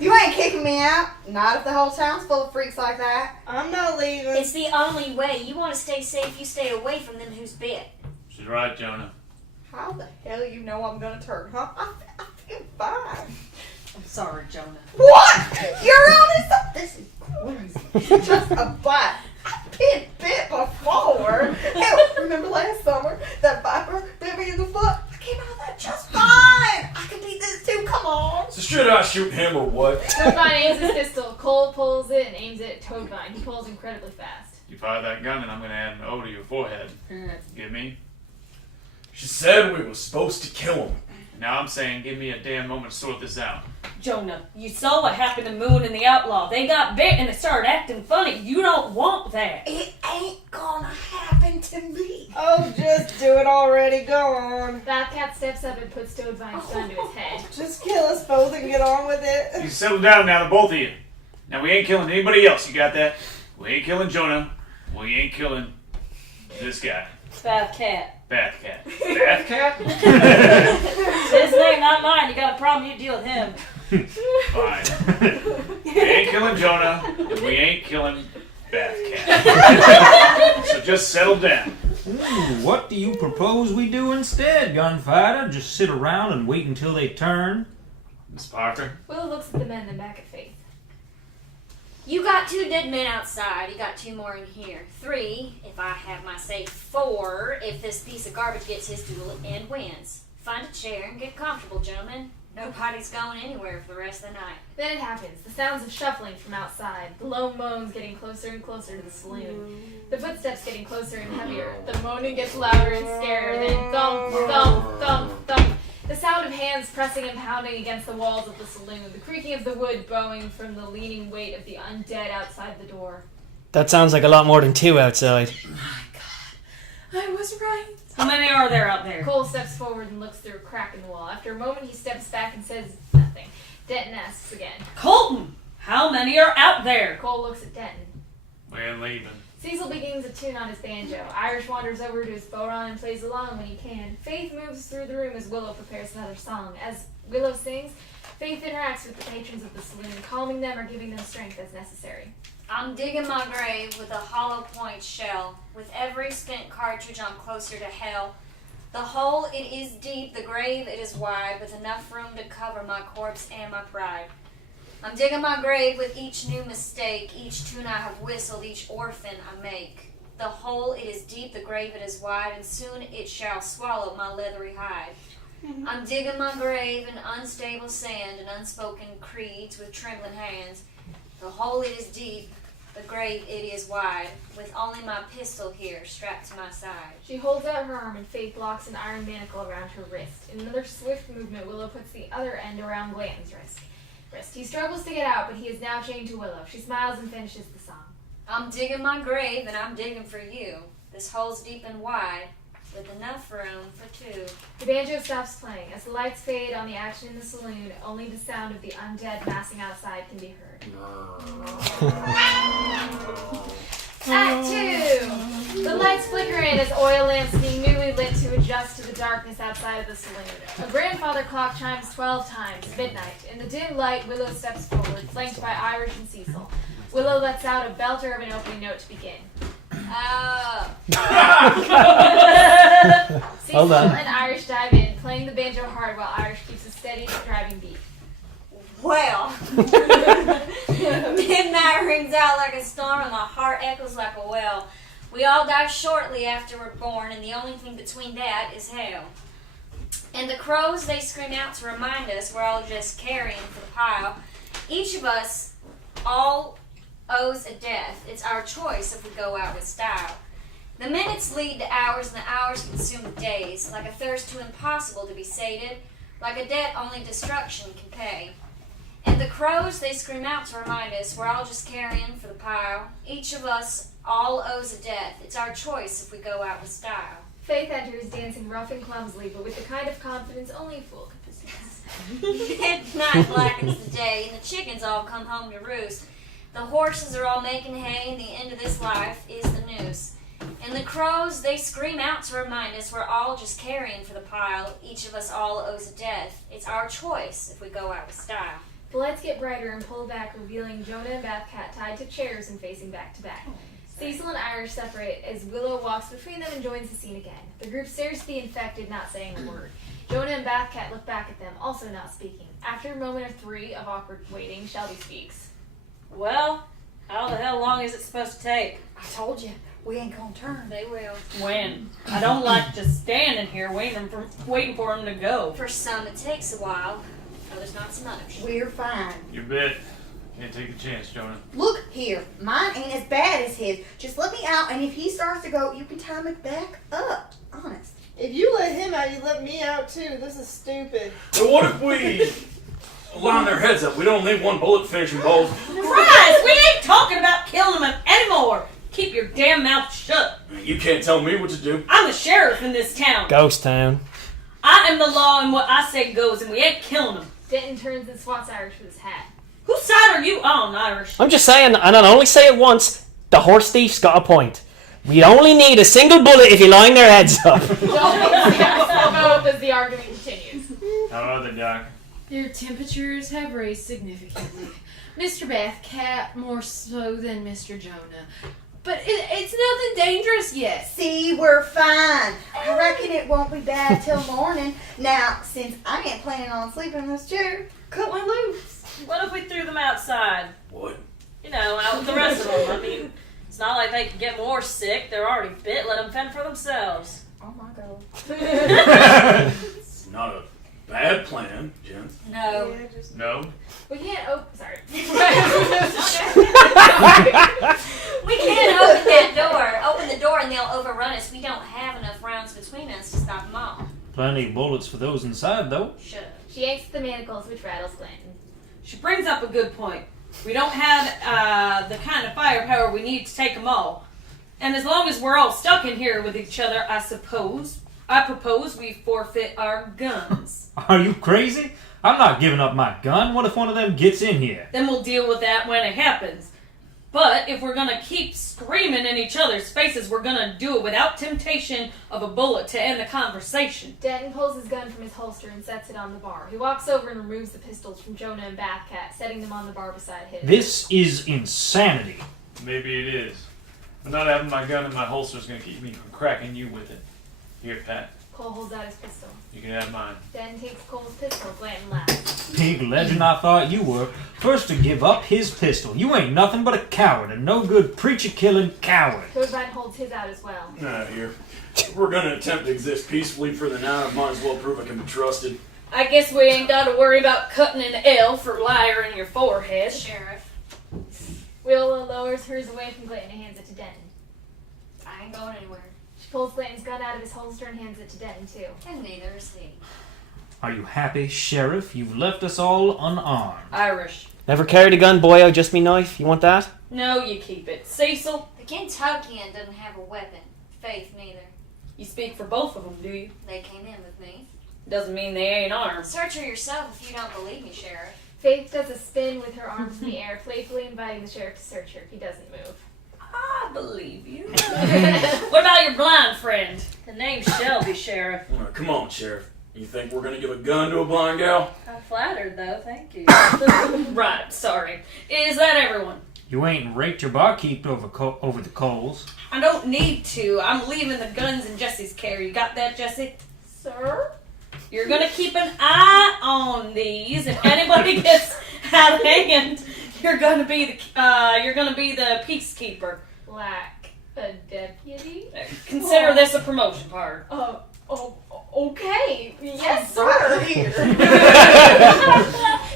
You ain't kicking me out. Not if the whole town's full of freaks like that. I'm not leaving. It's the only way. You want to stay safe, you stay away from them who's bit. She's right, Jonah. How the hell you know I'm gonna turn, huh? I feel fine. I'm sorry, Jonah. What? You're honest? This is crazy. Just a bite. I've been bit before. Hell, remember last summer? That viper bit me in the foot? I came out of that just fine. I can beat this too. Come on. So should I shoot him or what? Toadvine aims his pistol. Cole pulls it and aims it at Toadvine. He pulls incredibly fast. You fire that gun and I'm going to add an O to your forehead. Mm. Get me? She said we were supposed to kill him. Now I'm saying give me a damn moment to sort this out. Jonah, you saw what happened to Moon and the Outlaw. They got bit and they started acting funny. You don't want that. It ain't gonna happen to me. Oh, just do it already. Go on. Bathcat steps up and puts Toadvine's gun to his head. Just kill us both and get on with it. You settle down now, the both of you. Now we ain't killing anybody else, you got that? We ain't killing Jonah. We ain't killing this guy. Bathcat. Bathcat. Bathcat? His name, not mine. You got a problem, you deal with him. Fine. We ain't killing Jonah, and we ain't killing Bathcat. So just settle down. Ooh, what do you propose we do instead, gunfighter? Just sit around and wait until they turn? Miss Parker? Willow looks at the men, then back at Faith. You got 2 dead men outside. You got 2 more in here. 3, if I have my say. 4, if this piece of garbage gets his duel and wins. Find a chair and get comfortable, gentlemen. Nobody's going anywhere for the rest of the night. Then it happens. The sounds of shuffling from outside. The low moans getting closer and closer to the saloon. The footsteps getting closer and heavier. The moaning gets louder and scarier. Then thump, thump, thump, thump. The sound of hands pressing and pounding against the walls of the saloon. The creaking of the wood bowing from the leaning weight of the undead outside the door. That sounds like a lot more than 2 outside. I was right. How many are there out there? Cole steps forward and looks through a crack in the wall. After a moment, he steps back and says nothing. Denton asks again. Colton, how many are out there? Cole looks at Denton. We're leaving. Cecil begins a tune on his banjo. Irish wanders over to his bodhrán and plays along when he can. Faith moves through the room as Willow prepares another song. As Willow sings, Faith interacts with the patrons of the saloon, calming them or giving them strength as necessary. I'm digging my grave with a hollow point shell. With every spent cartridge, I'm closer to hell. The hole, it is deep, the grave, it is wide, with enough room to cover my corpse and my pride. I'm digging my grave with each new mistake, each tune I have whistled, each orphan I make. The hole, it is deep, the grave, it is wide, and soon it shall swallow my leathery hide. I'm digging my grave in unstable sand and unspoken creeds with trembling hands. The hole, it is deep, the grave, it is wide, with only my pistol here strapped to my side. She holds out her arm and Faith locks an iron manacle around her wrist. In another swift movement, Willow puts the other end around Glanton's wrist. He struggles to get out, but he is now chained to Willow. She smiles and finishes the song. I'm digging my grave and I'm digging for you. This hole's deep and wide, with enough room for 2. The banjo stops playing. As the lights fade on the action in the saloon, only the sound of the undead massing outside can be heard. Act 2! The lights flicker in as oil lamps being newly lit to adjust to the darkness outside of the saloon. A grandfather clock chimes 12 times, midnight. In the dim light, Willow steps forward, flanked by Irish and Cecil. Willow lets out a belter of an opening note to begin. Cecil and Irish dive in, playing the banjo hard while Irish keeps a steady, driving beat. Well, midnight rings out like a storm and my heart echoes like a well. We all die shortly after we're born, and the only thing between that is hell. And the crows, they scream out to remind us we're all just carrying for the pile. Each of us, all owes a death. It's our choice if we go out with style. The minutes lead to hours, and the hours consume the days, like a thirst too impossible to be sated, like a debt only destruction can pay. And the crows, they scream out to remind us we're all just carrying for the pile. Each of us all owes a death. It's our choice if we go out with style. Faith enters, dancing rough and clumsily, but with the kind of confidence only a fool could possess. Midnight blackens the day, and the chickens all come home to roost. The horses are all making hay, and the end of this life is the noose. And the crows, they scream out to remind us we're all just carrying for the pile. Each of us all owes a death. It's our choice if we go out with style. The lights get brighter and pull back, revealing Jonah and Bathcat tied to chairs and facing back to back. Cecil and Irish separate as Willow walks between them and joins the scene again. The group stares at the infected, not saying a word. Jonah and Bathcat look back at them, also not speaking. After a moment or three of awkward waiting, Shelby speaks. Well, how the hell long is it supposed to take? I told you, we ain't gonna turn. They will. When? I don't like just standing here waiting for him to go. For some, it takes a while. Others not so much. We're fine. You bet. Can't take a chance, Jonah. Look here, mine ain't as bad as his. Just let me out, and if he starts to go, you can time it back up. Honest. If you let him out, you let me out too. This is stupid. So what if we line their heads up? We don't leave one bullet finishing both. Christ, we ain't talking about killing him anymore. Keep your damn mouth shut. You can't tell me what to do. I'm the sheriff in this town. Ghost town. I am the law, and what I say goes, and we ain't killing him. Denton turns and swats Irish with his hat. Whose side are you on, Irish? I'm just saying, and I'll only say it once, the horse thief's got a point. We only need a single bullet if you line their heads up. Don't go up as the argument continues. How are they, Doc? Their temperatures have raised significantly. Mr. Bathcat more so than Mr. Jonah. But it's nothing dangerous yet. See, we're fine. I reckon it won't be bad till morning. Now, since I ain't planning on sleeping in this chair, cut one loose. What if we threw them outside? What? You know, out with the rest of them. I mean, it's not like they can get more sick. They're already bit. Let them fend for themselves. Oh my God. It's not a bad plan, Jen. No. No? We can't open. Sorry. We can't open that door. Open the door and they'll overrun us. We don't have enough rounds between us to stop them all. Plenty of bullets for those inside, though. Shut up. She yanks at the manacles, which rattles Glenton. She brings up a good point. We don't have the kind of firepower we need to take them all. And as long as we're all stuck in here with each other, I propose we forfeit our guns. Are you crazy? I'm not giving up my gun. What if one of them gets in here? Then we'll deal with that when it happens. But if we're gonna keep screaming in each other's faces, we're gonna do it without temptation of a bullet to end the conversation. Denton pulls his gun from his holster and sets it on the bar. He walks over and removes the pistols from Jonah and Bathcat, setting them on the bar beside his. This is insanity. Maybe it is. But not having my gun in my holster is going to keep me from cracking you with it. Here, Pat. Cole holds out his pistol. You can have mine. Denton takes Cole's pistol. Glenton laughs. Big legend I thought you were. First to give up his pistol. You ain't nothing but a coward, a no good preacher-killing coward. Toadvine holds his out as well. Here. If we're going to attempt to exist peacefully for the now, I might as well prove I can be trusted. I guess we ain't got to worry about cutting an L for liar in your forehead. Sheriff. Willow lowers hers away from Glenton and hands it to Denton. I ain't going anywhere. She pulls Glenton's gun out of his holster and hands it to Denton, too. And neither is he. Are you happy, Sheriff? You've left us all unarmed. Irish. Never carried a gun, boyo, just me knife. You want that? No, you keep it. Cecil, The Kentuckian doesn't have a weapon. Faith neither. you speak for both of them, do you? They came in with me. Doesn't mean they ain't armed. Search her yourself if you don't believe me, Sheriff. Faith does a spin with her arms in the air, playfully inviting the sheriff to search her. He doesn't move. I believe you. What about your blind friend? The name's Shelby, Sheriff. Come on, Sheriff. You think we're going to give a gun to a blind gal? I'm flattered, though. Thank you. Right, sorry. Is that everyone? You ain't raked your barkeep over the coals. I don't need to. I'm leaving the guns in Jesse's care. You got that, Jesse? Sir? You're gonna keep an eye on these. If anybody gets out of hand, you're gonna be the peacekeeper. Like a deputy? Consider this a promotion part. Okay. Yes, sir. Right here.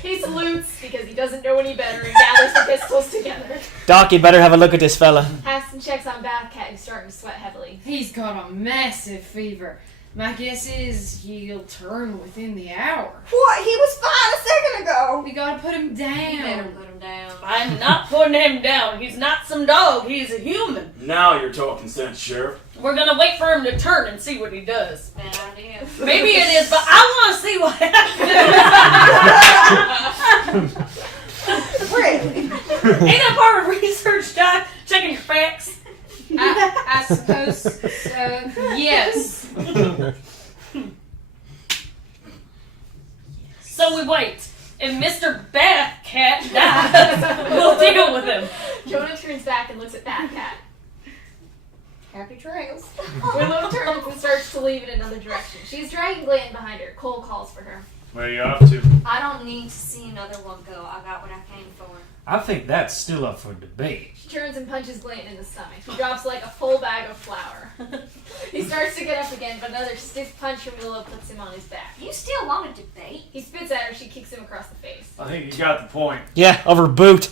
He salutes because he he doesn't know any better and gathers the pistols together. Doc, you better have a look at this fella. Haston checks on Bathcat, who's starting to sweat heavily. He's got a massive fever. My guess is he'll turn within the hour. What? He was fine a second ago. We gotta put him down. You better put him down. I'm not putting him down. He's not some dog. He's a human. Now you're talking sense, Sheriff. We're gonna wait for him to turn and see what he does. Bad idea. Maybe it is, but I want to see what happens. Really? Ain't that part of research, Doc? Checking your facts. I suppose so. Yes. So we wait. If Mr. Bathcat dies, we'll deal with him. Jonah turns back and looks at Bathcat. Happy trails. Willow turns and starts to leave in another direction. She's dragging Glanton behind her. Cole calls for her. Where are you off to? I don't need to see another one go. I got what I came for. I think that's still up for debate. She turns and punches Glanton in the stomach. He drops like a full bag of flour. He starts to get up again, but another stiff punch from Willow puts him on his back. You still want to debate? He spits at her. She kicks him across the face. I think you got the point. Yeah, over boot.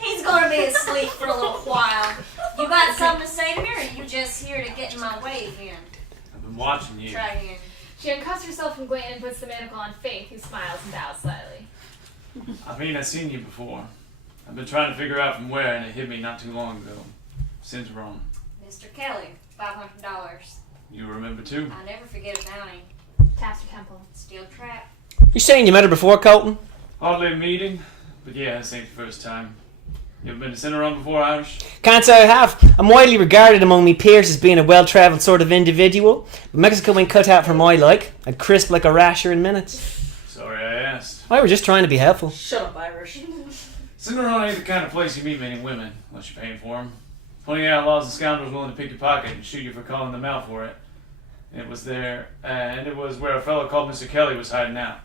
He's gonna be asleep for a little while. You got something to say to me, or are you just here to get in my way again? I've been watching you. Try again. She uncuffs herself from Glanton and puts the manacle on Faith, who smiles and bows slightly. I mean, I've seen you before. I've been trying to figure out from where, and it hit me not too long ago. Since wrong. Mr. Kelly, $500. You remember too? I never forget a bounty. Taps her temple. Steel trap. You saying you met her before, Colton? Hardly a meeting, but yeah, this ain't the first time. You ever been to Cinnarron before, Irish? Can't say I have. I'm widely regarded among me peers as being a well-travelled sort of individual, but Mexico ain't cut out for my like. I'd crisp like a rasher in minutes. Sorry I asked. I were just trying to be helpful. Shut up, Irish. Cinnarron ain't the kind of place you meet many women, unless you're paying for them. Plenty of outlaws and scoundrels willing to pick your pocket and shoot you for calling them out for it. It was there, and it was where a fellow called Mr. Kelly was hiding out.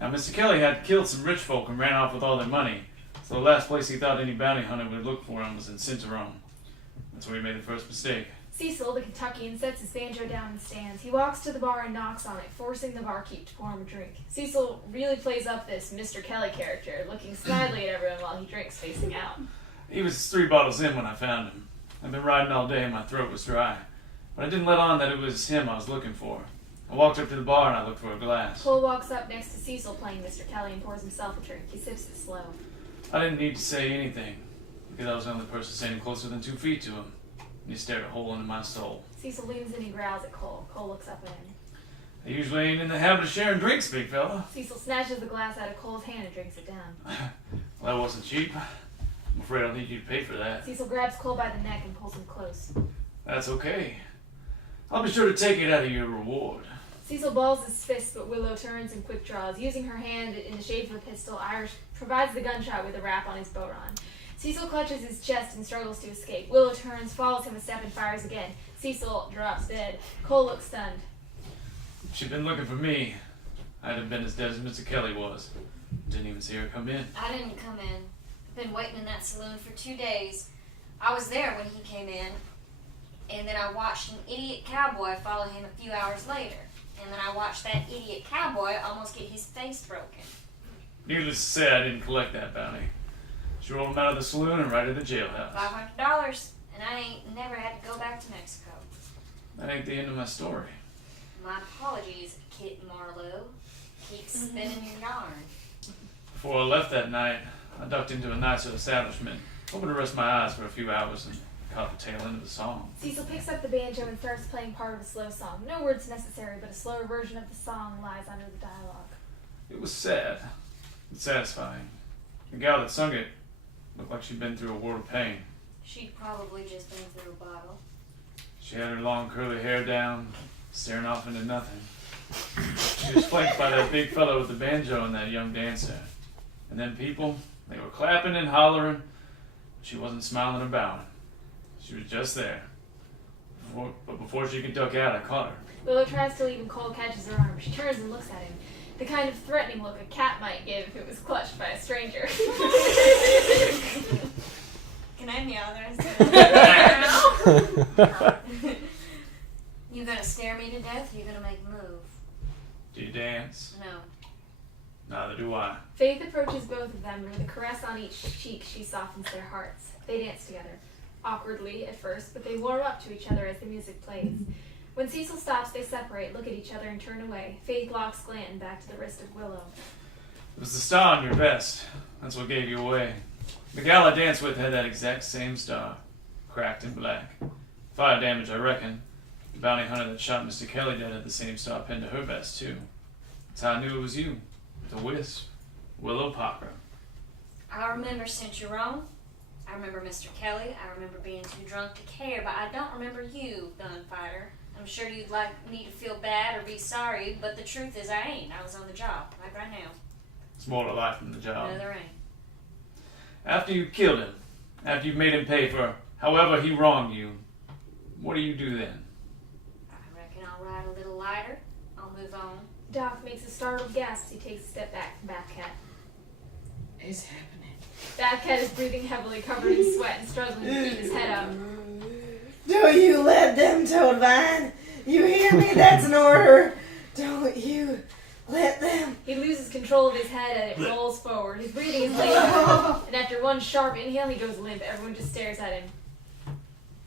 Now, Mr. Kelly had killed some rich folk and ran off with all their money, so the last place he thought any bounty hunter would look for him was in Cinnarron. That's where he made the first mistake. Cecil, the Kentuckian, sets his banjo down and stands. He walks to the bar and knocks on it, forcing the barkeep to pour him a drink. Cecil really plays up this Mr. Kelly character, looking sadly at everyone while he drinks, facing out. He was 3 bottles in when I found him. I'd been riding all day and my throat was dry. But I didn't let on that it was him I was looking for. I walked up to the bar and I looked for a glass. Cole walks up next to Cecil playing Mr. Kelly and pours himself a drink. He sips it slow. I didn't need to say anything, because I was the only person standing closer than 2 feet to him. He stared a hole into my soul. Cecil leans in and he growls at Cole. Cole looks up at him. I usually ain't in the habit of sharing drinks, big fella. Cecil snatches the glass out of Cole's hand and drinks it down. Well, that wasn't cheap. I'm afraid I'll need you to pay for that. Cecil grabs Cole by the neck and pulls him close. That's okay. I'll be sure to take it out of your reward. Cecil balls his fist, but Willow turns and quick draws. Using her hand in the shape of a pistol, Irish provides the gunshot with a rap on his boron. Cecil clutches his chest and struggles to escape. Willow turns, follows him a step, and fires again. Cecil drops dead. Cole looks stunned. If she'd been looking for me, I'd have been as dead as Mr. Kelly was. Didn't even see her come in. I didn't come in. I've been waiting in that saloon for 2 days. I was there when he came in, and then I watched an idiot cowboy follow him a few hours later. And then I watched that idiot cowboy almost get his face broken. Needless to say, I didn't collect that bounty. She rolled him out of the saloon and right to the jailhouse. $500, and I ain't never had to go back to Mexico. That ain't the end of my story. My apologies, Kit Marlowe. Keep spinning your yarn. Before I left that night, I ducked into a nicer establishment, hoping to rest my eyes for a few hours and caught the tail end of the song. Cecil picks up the banjo and starts playing part of a slow song. No words necessary, but a slower version of the song lies under the dialogue. It was sad, but satisfying. The gal that sung it looked like she'd been through a world of pain. She'd probably just been through a bottle. She had her long curly hair down, staring off into nothing. She was flanked by that big fellow with the banjo and that young dancer. And then people, they were clapping and hollering, but she wasn't smiling or bowing. She was just there. But before she could duck out, I caught her. Willow tries to leave and Cole catches her arm. She turns and looks at him. The kind of threatening look a cat might give if it was clutched by a stranger. Can I meow there? You gonna stare me to death or you gonna make a move? Do you dance? No. Neither do I. Faith approaches both of them, and with a caress on each cheek, she softens their hearts. They dance together, awkwardly at first, but they warm up to each other as the music plays. When Cecil stops, they separate, look at each other, and turn away. Faith locks Glanton back to the wrist of Willow. It was the star on your vest. That's what gave you away. The gal I danced with had that exact same star, cracked and black. Fire damage, I reckon. The bounty hunter that shot Mr. Kelly dead had the same star pinned to her vest, too. That's how I knew it was you. The Wisp. Willow Parker. I remember Centurion. I remember Mr. Kelly. I remember being too drunk to care, but I don't remember you, gunfighter. I'm sure you'd like me to feel bad or be sorry, but the truth is I ain't. I was on the job, like right now. It's more to life than the job. No, there ain't. After you killed him, after you've made him pay for however he wronged you, what do you do then? I reckon I'll ride a little lighter. I'll move on. Doc makes a startled gasp as he takes a step back from Batcat. It's happening. Batcat is breathing heavily, covered in sweat, and struggling to keep his head up. Do you let them, Toadvine? You hear me? That's an order. Don't you let them. He loses control of his head and it rolls forward. His breathing is labored, and after one sharp inhale, he goes limp. Everyone just stares at him.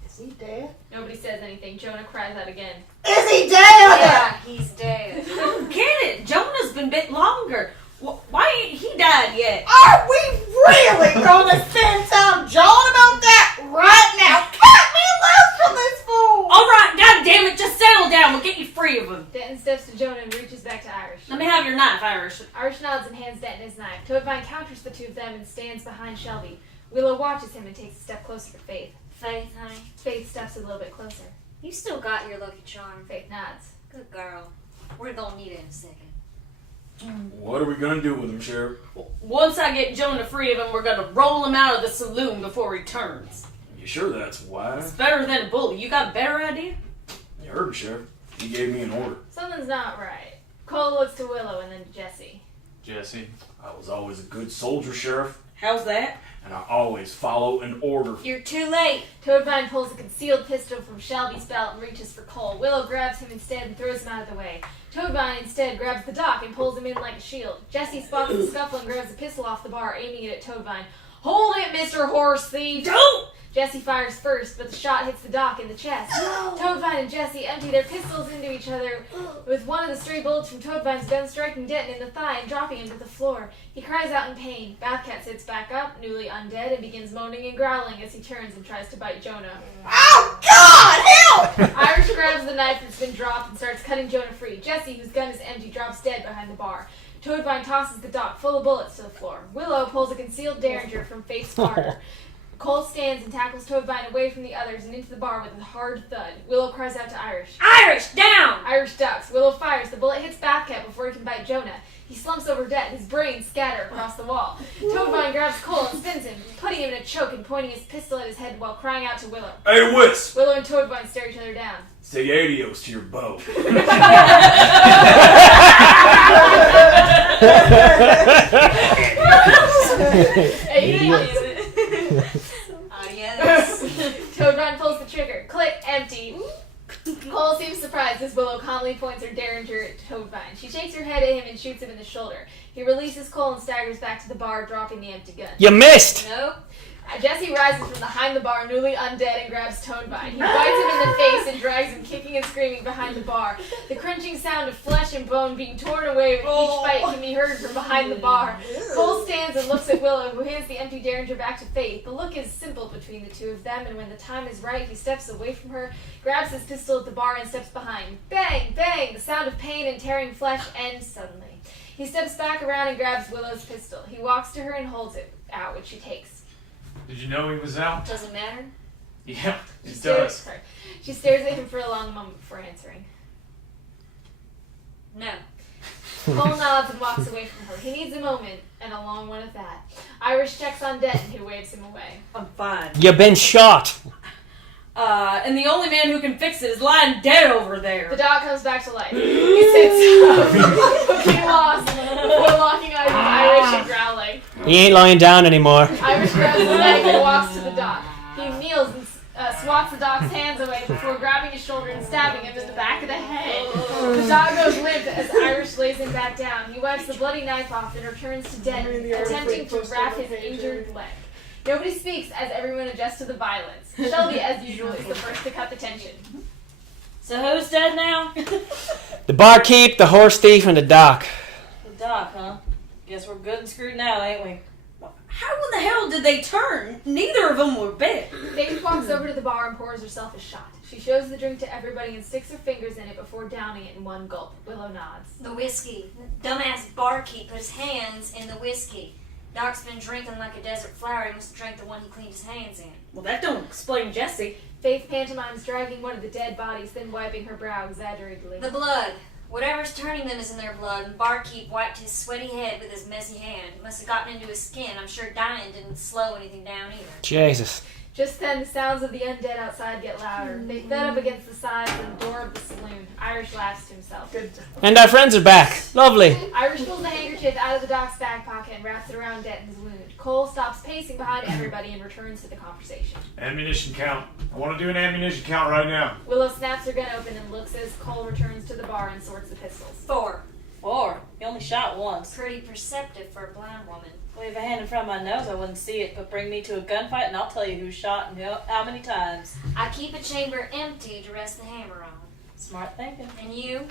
Is he dead? Nobody says anything. Jonah cries out again. Is he dead? Yeah, he's dead. I don't get it. Jonah's been bit longer. Why ain't he died yet? Are we really gonna spend time jawing about that right now? Cut me loose from this fool! Alright, goddammit, just settle down. We'll get you free of him. Denton steps to Jonah and reaches back to Irish. Let me have your knife, Irish. Irish nods and hands Denton his knife. Toadvine counters the two of them and stands behind Shelby. Willow watches him and takes a step closer to Faith. Faith, honey, Faith steps a little bit closer. you still got your lucky charm. Faith nods. Good girl. We're gonna need it in a second. What are we gonna do with him, Sheriff? Once I get Jonah free of him, we're gonna roll him out of the saloon before he turns. You sure that's It's wise? better than a bully. You got a better idea? You heard me, Sheriff. He gave me an order. Something's not right. Cole looks to Willow and then to Jesse. Jesse. I was always a good soldier, Sheriff, How's that? and I always follow an order. You're too late. Toadvine pulls a concealed pistol from Shelby's belt and reaches for Cole. Willow grabs him instead and throws him out of the way. Toadvine instead grabs the dock and pulls him in like a shield. Jesse spots the scuffle and grabs a pistol off the bar, aiming it at Toadvine. Hold it, Mr. Horse Thief! Don't! Jesse fires first, but the shot hits the dock in the chest. No. Toadvine and Jesse empty their pistols into each other, with one of the stray bullets from Toadvine's gun striking Denton in the thigh and dropping him to the floor. He cries out in pain. Bathcat sits back up, newly undead, and begins moaning and growling as he turns and tries to bite Jonah. Oh God, help! Irish grabs the knife that's been dropped and starts cutting Jonah free. Jesse, whose gun is empty, drops dead behind the bar. Toadvine tosses the dock full of bullets to the floor. Willow pulls a concealed derringer from Faith's garter. Cole stands and tackles Toadvine away from the others and into the bar with a hard thud. Willow cries out to Irish. Irish, down! Irish ducks. Willow fires. The bullet hits Bathcat before he can bite Jonah. He slumps over dead, his brains scatter across the wall. Toadvine grabs Cole and spins him, putting him in a choke and pointing his pistol at his head while crying out to Willow. Hey, Wisp! Willow and Toadvine stare each other down. Say adios to your bow. Adios. Adios. Toadvine pulls the trigger. Click. Empty. Cole seems surprised as Willow calmly points her derringer at Toadvine. She shakes her head at him and shoots him in the shoulder. He releases Cole and staggers back to the bar, dropping the empty gun. You missed! Nope. Jesse rises from behind the bar, newly undead, and grabs Toadvine. He bites him in the face and drags him kicking and screaming behind the bar. The crunching sound of flesh and bone being torn away with each bite can be heard from behind the bar. Cole stands and looks at Willow, who hands the empty derringer back to Faith. The look is simple between the two of them, and when the time is right, he steps away from her, grabs his pistol at the bar, and steps behind. Bang! Bang! The sound of pain and tearing flesh ends suddenly. He steps back around and grabs Willow's pistol. He walks to her and holds it out, which she takes. Did you know he was out? Doesn't matter. Yeah, it Sorry. does. She stares at him for a long moment before answering. No. Cole nods and walks away from her. He needs a moment, and a long one at that. Irish checks on Denton, who waves him away. I'm fine. You've been shot. And the only man who can fix it is lying dead over there. The dog comes back to life. He sits up, looking lost, before locking eyes with Irish and growling. He ain't lying down anymore. Irish grabs the leg and walks to the dock. The dog goes limp as Irish lays him back down. He wipes the bloody knife off and returns to Denton, attempting to wrap his injured leg. Nobody speaks as everyone adjusts to the violence. Shelby, as usual, is the first to cut the tension. So who's dead now? The barkeep, the horse thief, and the doc. The doc, huh? Guess we're good and screwed now, ain't we? How in the hell did they turn? Neither of them were big. Faith walks over to the bar and pours herself a shot. She shows the drink to everybody and sticks her fingers in it before downing it in one gulp. Willow nods. The whiskey. Dumbass barkeep put his hands in the whiskey. Doc's been drinking like a desert flower. He must have drank the one he cleaned his hands in. Well, that don't explain Jesse. Faith pantomimes dragging one of the dead bodies, then wiping her brow exaggeratedly. The blood. Whatever's turning them is in their blood, and barkeep wiped his sweaty head with his messy hand. Must have gotten into his skin. I'm sure dying didn't slow anything down either. Jesus. Just then, the sounds of the undead outside get louder. They thud up against the sides of the door of the saloon. Irish laughs to himself. And our friends are back. Lovely. Irish pulls the handkerchief out of the doc's back pocket and wraps it around Denton's wound. Cole stops pacing behind everybody and returns to the conversation. Ammunition count. I want to do an ammunition count right now. Willow snaps her gun open and looks as Cole returns to the bar and sorts the pistols. 4. 4. He only shot once. Pretty perceptive for a blind woman. Wave a hand in front of my nose, I wouldn't see it, but bring me to a gunfight and I'll tell you who shot and how many times. I keep a chamber empty to rest the hammer on. Smart thinking. And you?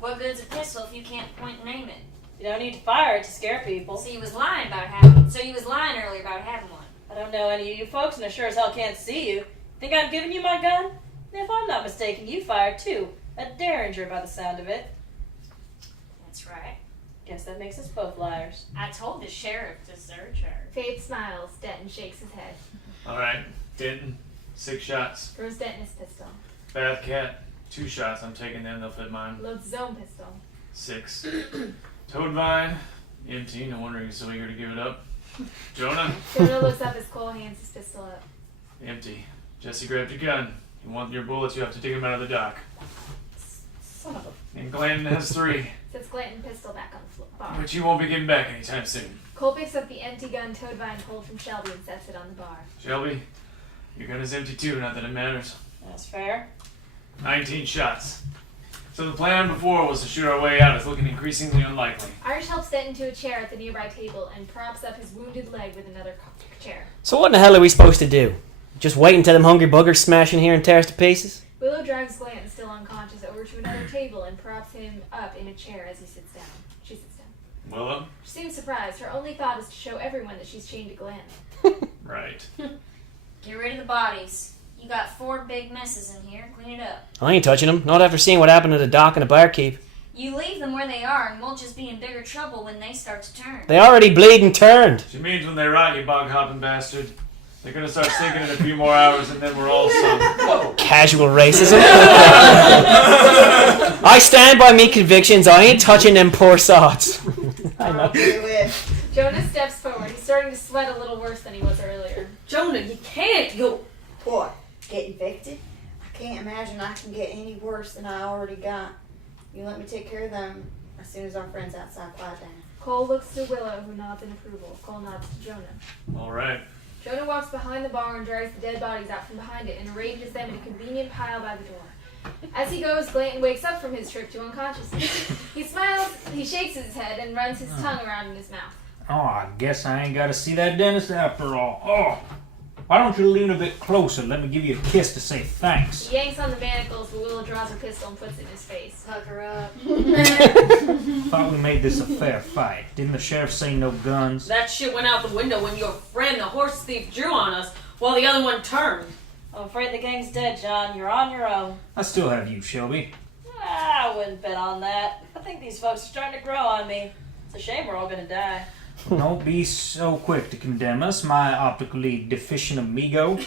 What good's a pistol if you can't point and aim it? You don't need to fire it to scare people. So you was lying earlier about having one. I don't know any of you folks, and I sure as hell can't see you. Think I've given you my gun? And if I'm not mistaken, you fired too. A derringer by the sound of it. That's right. Guess that makes us both liars. I told the sheriff to search her. Faith smiles. Denton shakes his head. All right, Denton, 6 shots. Throws Denton his pistol. Bath Cat, 2 shots. I'm taking them. They'll fit mine. Loads his own pistol. 6. Toadvine, empty. No wonder he's so eager to give it up. Jonah, Jonah looks up as Cole hands his pistol up. empty. Jesse grabbed your gun. You want your bullets, you have to take them out of the dock. Son of a... And Glenn has 3. Sets Glanton pistol back on the bar. But you won't be getting back anytime soon. Cole picks up the empty gun Toadvine pulled from Shelby and sets it on the bar. Shelby, your gun is empty too, not that it matters. That's fair. 19 shots. So the plan before was to shoot our way out. It's looking increasingly unlikely. Irish helps Denton to a chair at the nearby table and props up his wounded leg with another chair. So what in the hell are we supposed to do? Just wait until them hungry buggers smash in here and tear us to pieces? Willow drags Glanton, still unconscious, over to another table and props him up in a chair as he sits down. She sits down. Willow? She seems surprised. Her only thought is to show everyone that she's chained to Glanton. Right. Get rid of the bodies. You got 4 big messes in here. Clean it up. I ain't touching them. Not after seeing what happened to the doc and the barkeep. You leave them where they are and we'll just be in bigger trouble when they start to turn. They already bleeding turned. She means when they rot, you bog-hopping bastard. They're gonna start sinking in a few more hours and then we're all sunk. Whoa. Casual racism. I stand by me convictions. I ain't touching them poor sods. I know. Jonah steps forward. He's starting to sweat a little worse than he was earlier. Jonah, you can't go... What? Get infected? I can't imagine I can get any worse than I already got. You let me take care of them as soon as our friends outside quiet down. Cole looks to Willow, who nods in approval. Cole nods to Jonah. All right. Jonah walks behind the bar and drags the dead bodies out from behind it and arranges them in a convenient pile by the door. As he goes, Glanton wakes up from his trip to unconsciousness. He smiles, he shakes his head, and runs his tongue around in his mouth. Oh, I guess I ain't got to see that dentist after all. Oh, why don't you lean a bit closer? Let me give you a kiss to say thanks. He yanks on the manacles, but Willow draws her pistol and puts it in his face. Hook her up. Thought we made this a fair fight. Didn't the sheriff say no guns? That shit went out the window when your friend, the horse thief, drew on us while the other one turned. I'm afraid the gang's dead, John. You're on your own. I still have you, Shelby. I wouldn't bet on that. I think these folks are starting to grow on me. It's a shame we're all gonna die. Don't be so quick to condemn us, my optically deficient amigo.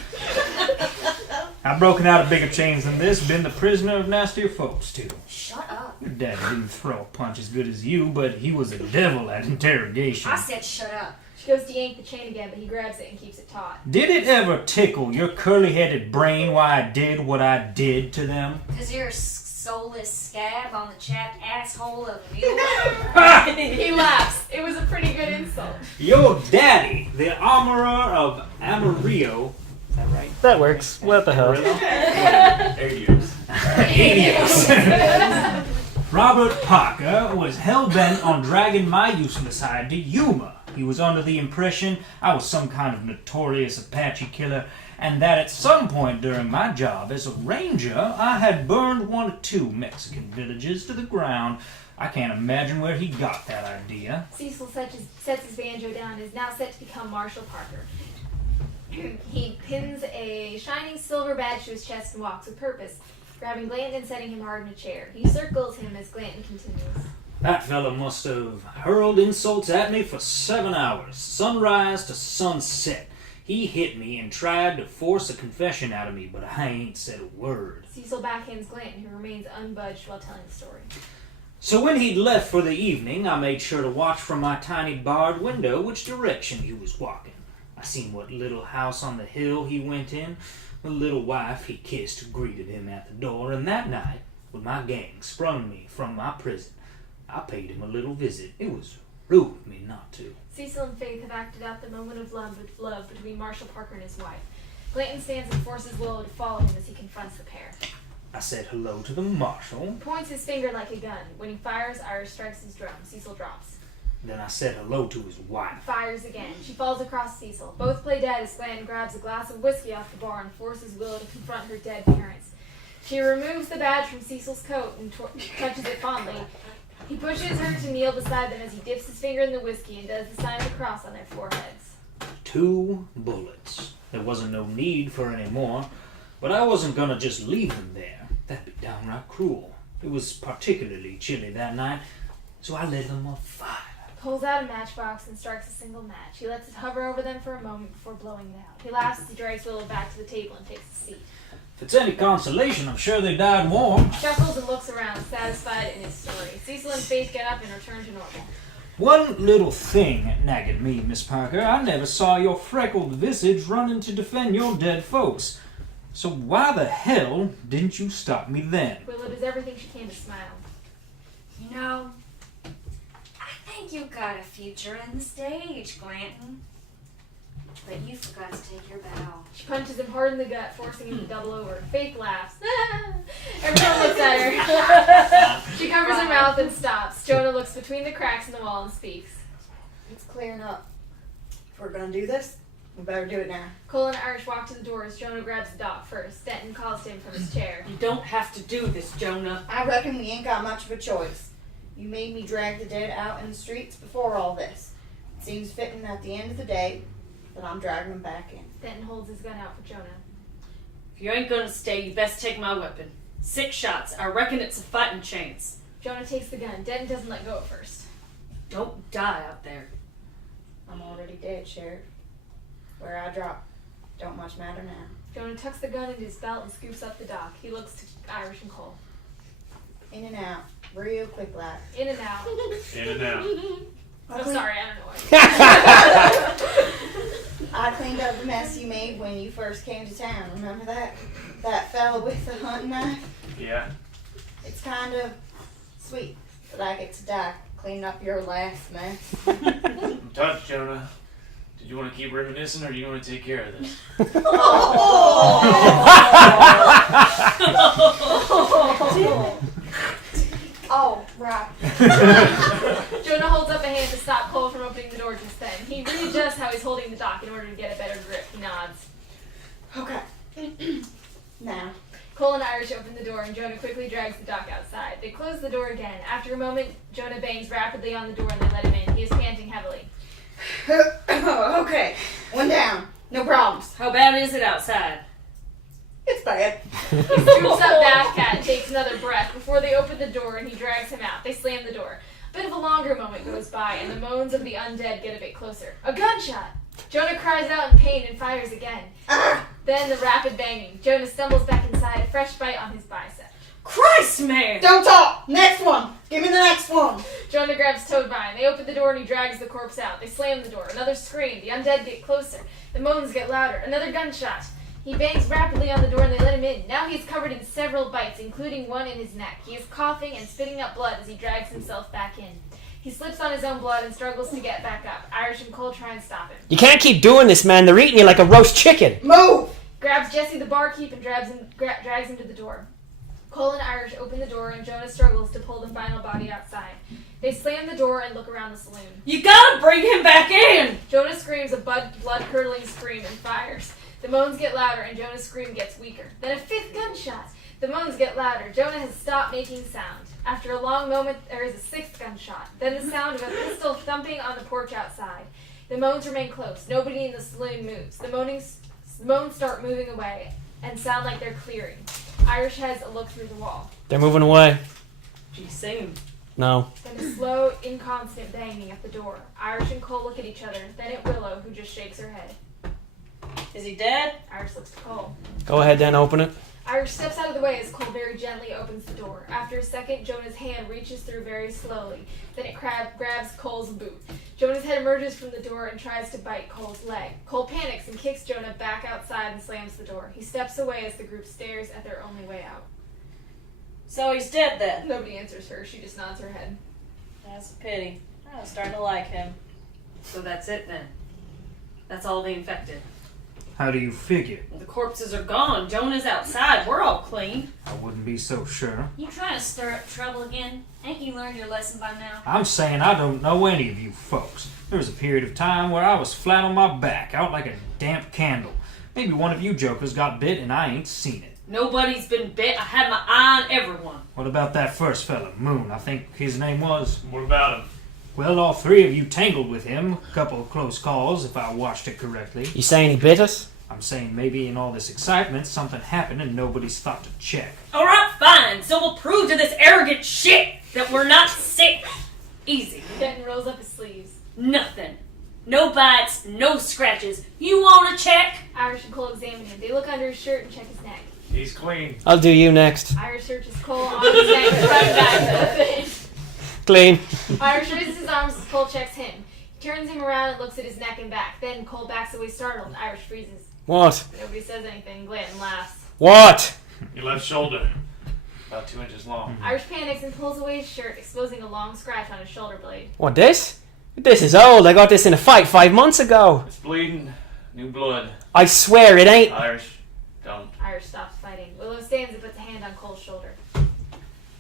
I've broken out of bigger chains than this, been the prisoner of nastier folks, too. Shut up. Your dad didn't throw a punch as good as you, but he was a devil at interrogation. I said shut up. She goes to yank the chain again, but he grabs it and keeps it taut. Did it ever tickle your curly-headed brain why I did what I did to them? Because you're a soulless scab on the chapped asshole of a mule. He laughs. It was a pretty good insult. Your daddy, the armorer of Amarillo. Is that right? That works. What the hell? Adios. Robert Parker was hell-bent on dragging my useless hide to Yuma. He was under the impression I was some kind of notorious Apache killer, and that at some point during my job as a ranger, I had burned 1 or 2 Mexican villages to the ground. I can't imagine where he got that idea. Cecil sets his banjo down and is now set to become Marshall Parker. He pins a shining silver badge to his chest and walks with purpose, grabbing Glanton and setting him hard in a chair. He circles him as Glanton continues. That fella must have hurled insults at me for 7 hours, sunrise to sunset. He hit me and tried to force a confession out of me, but I ain't said a word. Cecil backhands Glanton, who remains unbudged while telling the story. So when he'd left for the evening, I made sure to watch from my tiny barred window which direction he was walking. I seen what little house on the hill he went in. The little wife he kissed greeted him at the door, and that night, when my gang sprung me from my prison, I paid him a little visit. It was rude of me not to. Cecil and Faith have acted out the moment of love between Marshall Parker and his wife. Glanton stands and forces Willow to follow him as he confronts the pair. I said hello to the marshal. He points his finger like a gun. When he fires, Irish strikes his drum. Cecil drops. Then I said hello to his wife. Fires again. She falls across Cecil. Both play dead as Glanton grabs a glass of whiskey off the bar and forces Willow to confront her dead parents. She removes the badge from Cecil's coat and touches it fondly. He pushes her to kneel beside them as he dips his finger in the whiskey and does the sign of the cross on their foreheads. 2 bullets. There wasn't no need for any more, but I wasn't gonna just leave them there. That'd be downright cruel. It was particularly chilly that night, so I lit them a fire. Pulls out a matchbox and strikes a single match. He lets it hover over them for a moment before blowing it out. He laughs as he drags Willow back to the table and takes a seat. If it's any consolation, I'm sure they died warm. Chuckles and looks around, satisfied in his story. Cecil and Faith get up and return to normal. One little thing nagging me, Miss Parker. I never saw your freckled visage running to defend your dead folks. So why the hell didn't you stop me then? Willow does everything she can to smile. You know, I think you got a future in the stage, Glanton. But you forgot to take your bow. She punches him hard in the gut, forcing him to double over. Faith laughs. Everyone looks at her. She covers her mouth and stops. Jonah looks between the cracks in the wall and speaks. It's clearing up. If we're gonna do this, we better do it now. Cole and Irish walk to the door as Jonah grabs the dock first. Denton calls to him from his chair. You don't have to do this, Jonah. I reckon we ain't got much of a choice. You made me drag the dead out in the streets before all this. It seems fitting at the end of the day that I'm dragging them back in. Denton holds his gun out for Jonah. If you ain't gonna stay, you best take my weapon. 6 shots. I reckon it's a fighting chance. Jonah takes the gun. Denton doesn't let go at first. Don't die out there. I'm already dead, Sheriff. Where I drop don't much matter now. Jonah tucks the gun into his belt and scoops up the dock. He looks to Irish and Cole. In and out. Real quick like. In and out. In and out. I'm sorry, I don't know why. I cleaned up the mess you made when you first came to town. Remember that? That fella with the hunting knife? Yeah. It's kind of sweet that I get to die cleaning up your last mess. I'm touched, Jonah. Did you want to keep reminiscing, or do you want to take care of this? Oh, right. Jonah holds up a hand to stop Cole from opening the door just then. He readjusts how he's holding the dock in order to get a better grip. He nods. Okay. Now. Cole and Irish open the door and Jonah quickly drags the dock outside. They close the door again. After a moment, Jonah bangs rapidly on the door and they let him in. He is panting heavily. Okay. One down. No problems. How bad is it outside? It's bad. He scoops up Bathcat and takes another breath before they open the door and he drags him out. They slam the door. A bit of a longer moment goes by and the moans of the undead get a bit closer. A gunshot! Jonah cries out in pain and fires again. Then the rapid banging. Jonah stumbles back inside, a fresh bite on his bicep. Christ, man! Don't talk! Next one! Give me the next one! Jonah grabs Toadvine. They open the door and he drags the corpse out. They slam the door. Another scream. The undead get closer. The moans get louder. Another gunshot. He bangs rapidly on the door and they let him in. Now he's covered in several bites, including one in his neck. He is coughing and spitting up blood as he drags himself back in. He slips on his own blood and struggles to get back up. Irish and Cole try and stop him. You can't keep doing this, man. They're eating you like a roast chicken. Move! Grabs Jesse the barkeep and drags him to the door. Cole and Irish open the door and Jonah struggles to pull the final body outside. They slam the door and look around the saloon. You gotta bring him back in! Jonah screams a blood-curdling scream and fires. The moans get louder and Jonah's scream gets weaker. Then a fifth gunshot. The moans get louder. Jonah has stopped making sound. After a long moment, there is a sixth gunshot. Then the sound of a pistol thumping on the porch outside. The moans remain close. Nobody in the saloon moves. The moans start moving away and sound like they're clearing. Irish has a look through the wall. They're moving away. Gee, same. No. Then a slow, inconstant banging at the door. Irish and Cole look at each other, then at Willow, who just shakes her head. Is he dead? Irish looks to Cole. Go ahead then, open it. Irish steps out of the way as Cole very gently opens the door. After a second, Jonah's hand reaches through very slowly. Then it grabs Cole's boot. Jonah's head emerges from the door and tries to bite Cole's leg. Cole panics and kicks Jonah back outside and slams the door. He steps away as the group stares at their only way out. So he's dead then? Nobody answers her. She just nods her head. That's a pity. I was starting to like him. So that's it then? That's all the infected? How do you figure? The corpses are gone. Jonah's outside. We're all clean. I wouldn't be so sure. You trying to stir up trouble again? Ain't you learned your lesson by now? I'm saying I don't know any of you folks. There was a period of time where I was flat on my back, out like a damp candle. Maybe one of you jokers got bit and I ain't seen it. Nobody's been bit. I had my eye on everyone. What about that first fella, Moon, I think his name was? What about him? Well, all three of you tangled with him. A couple of close calls, if I watched it correctly. You saying he bit us? I'm saying maybe in all this excitement, something happened and nobody's thought to check. Alright, fine. So we'll prove to this arrogant shit that we're not sick. Easy. Denton rolls up his sleeves. Nothing. No bites, no scratches. You want to check? Irish and Cole examine him. They look under his shirt and check his neck. He's clean. I'll do you next. Irish searches Cole on his neck and runs back to the thing. Clean. Irish raises his arms as Cole checks him. He turns him around and looks at his neck and back. Then Cole backs away startled. Irish freezes. What? Nobody says anything. Glanton laughs. What? Your left shoulder. About 2 inches long. Irish panics and pulls away his shirt, exposing a long scratch on his shoulder blade. What, this? This is old. I got this in a fight 5 months ago. It's bleeding. New blood. I swear it ain't. Irish. Don't. Irish stops fighting. Willow stands and puts a hand on Cole's shoulder.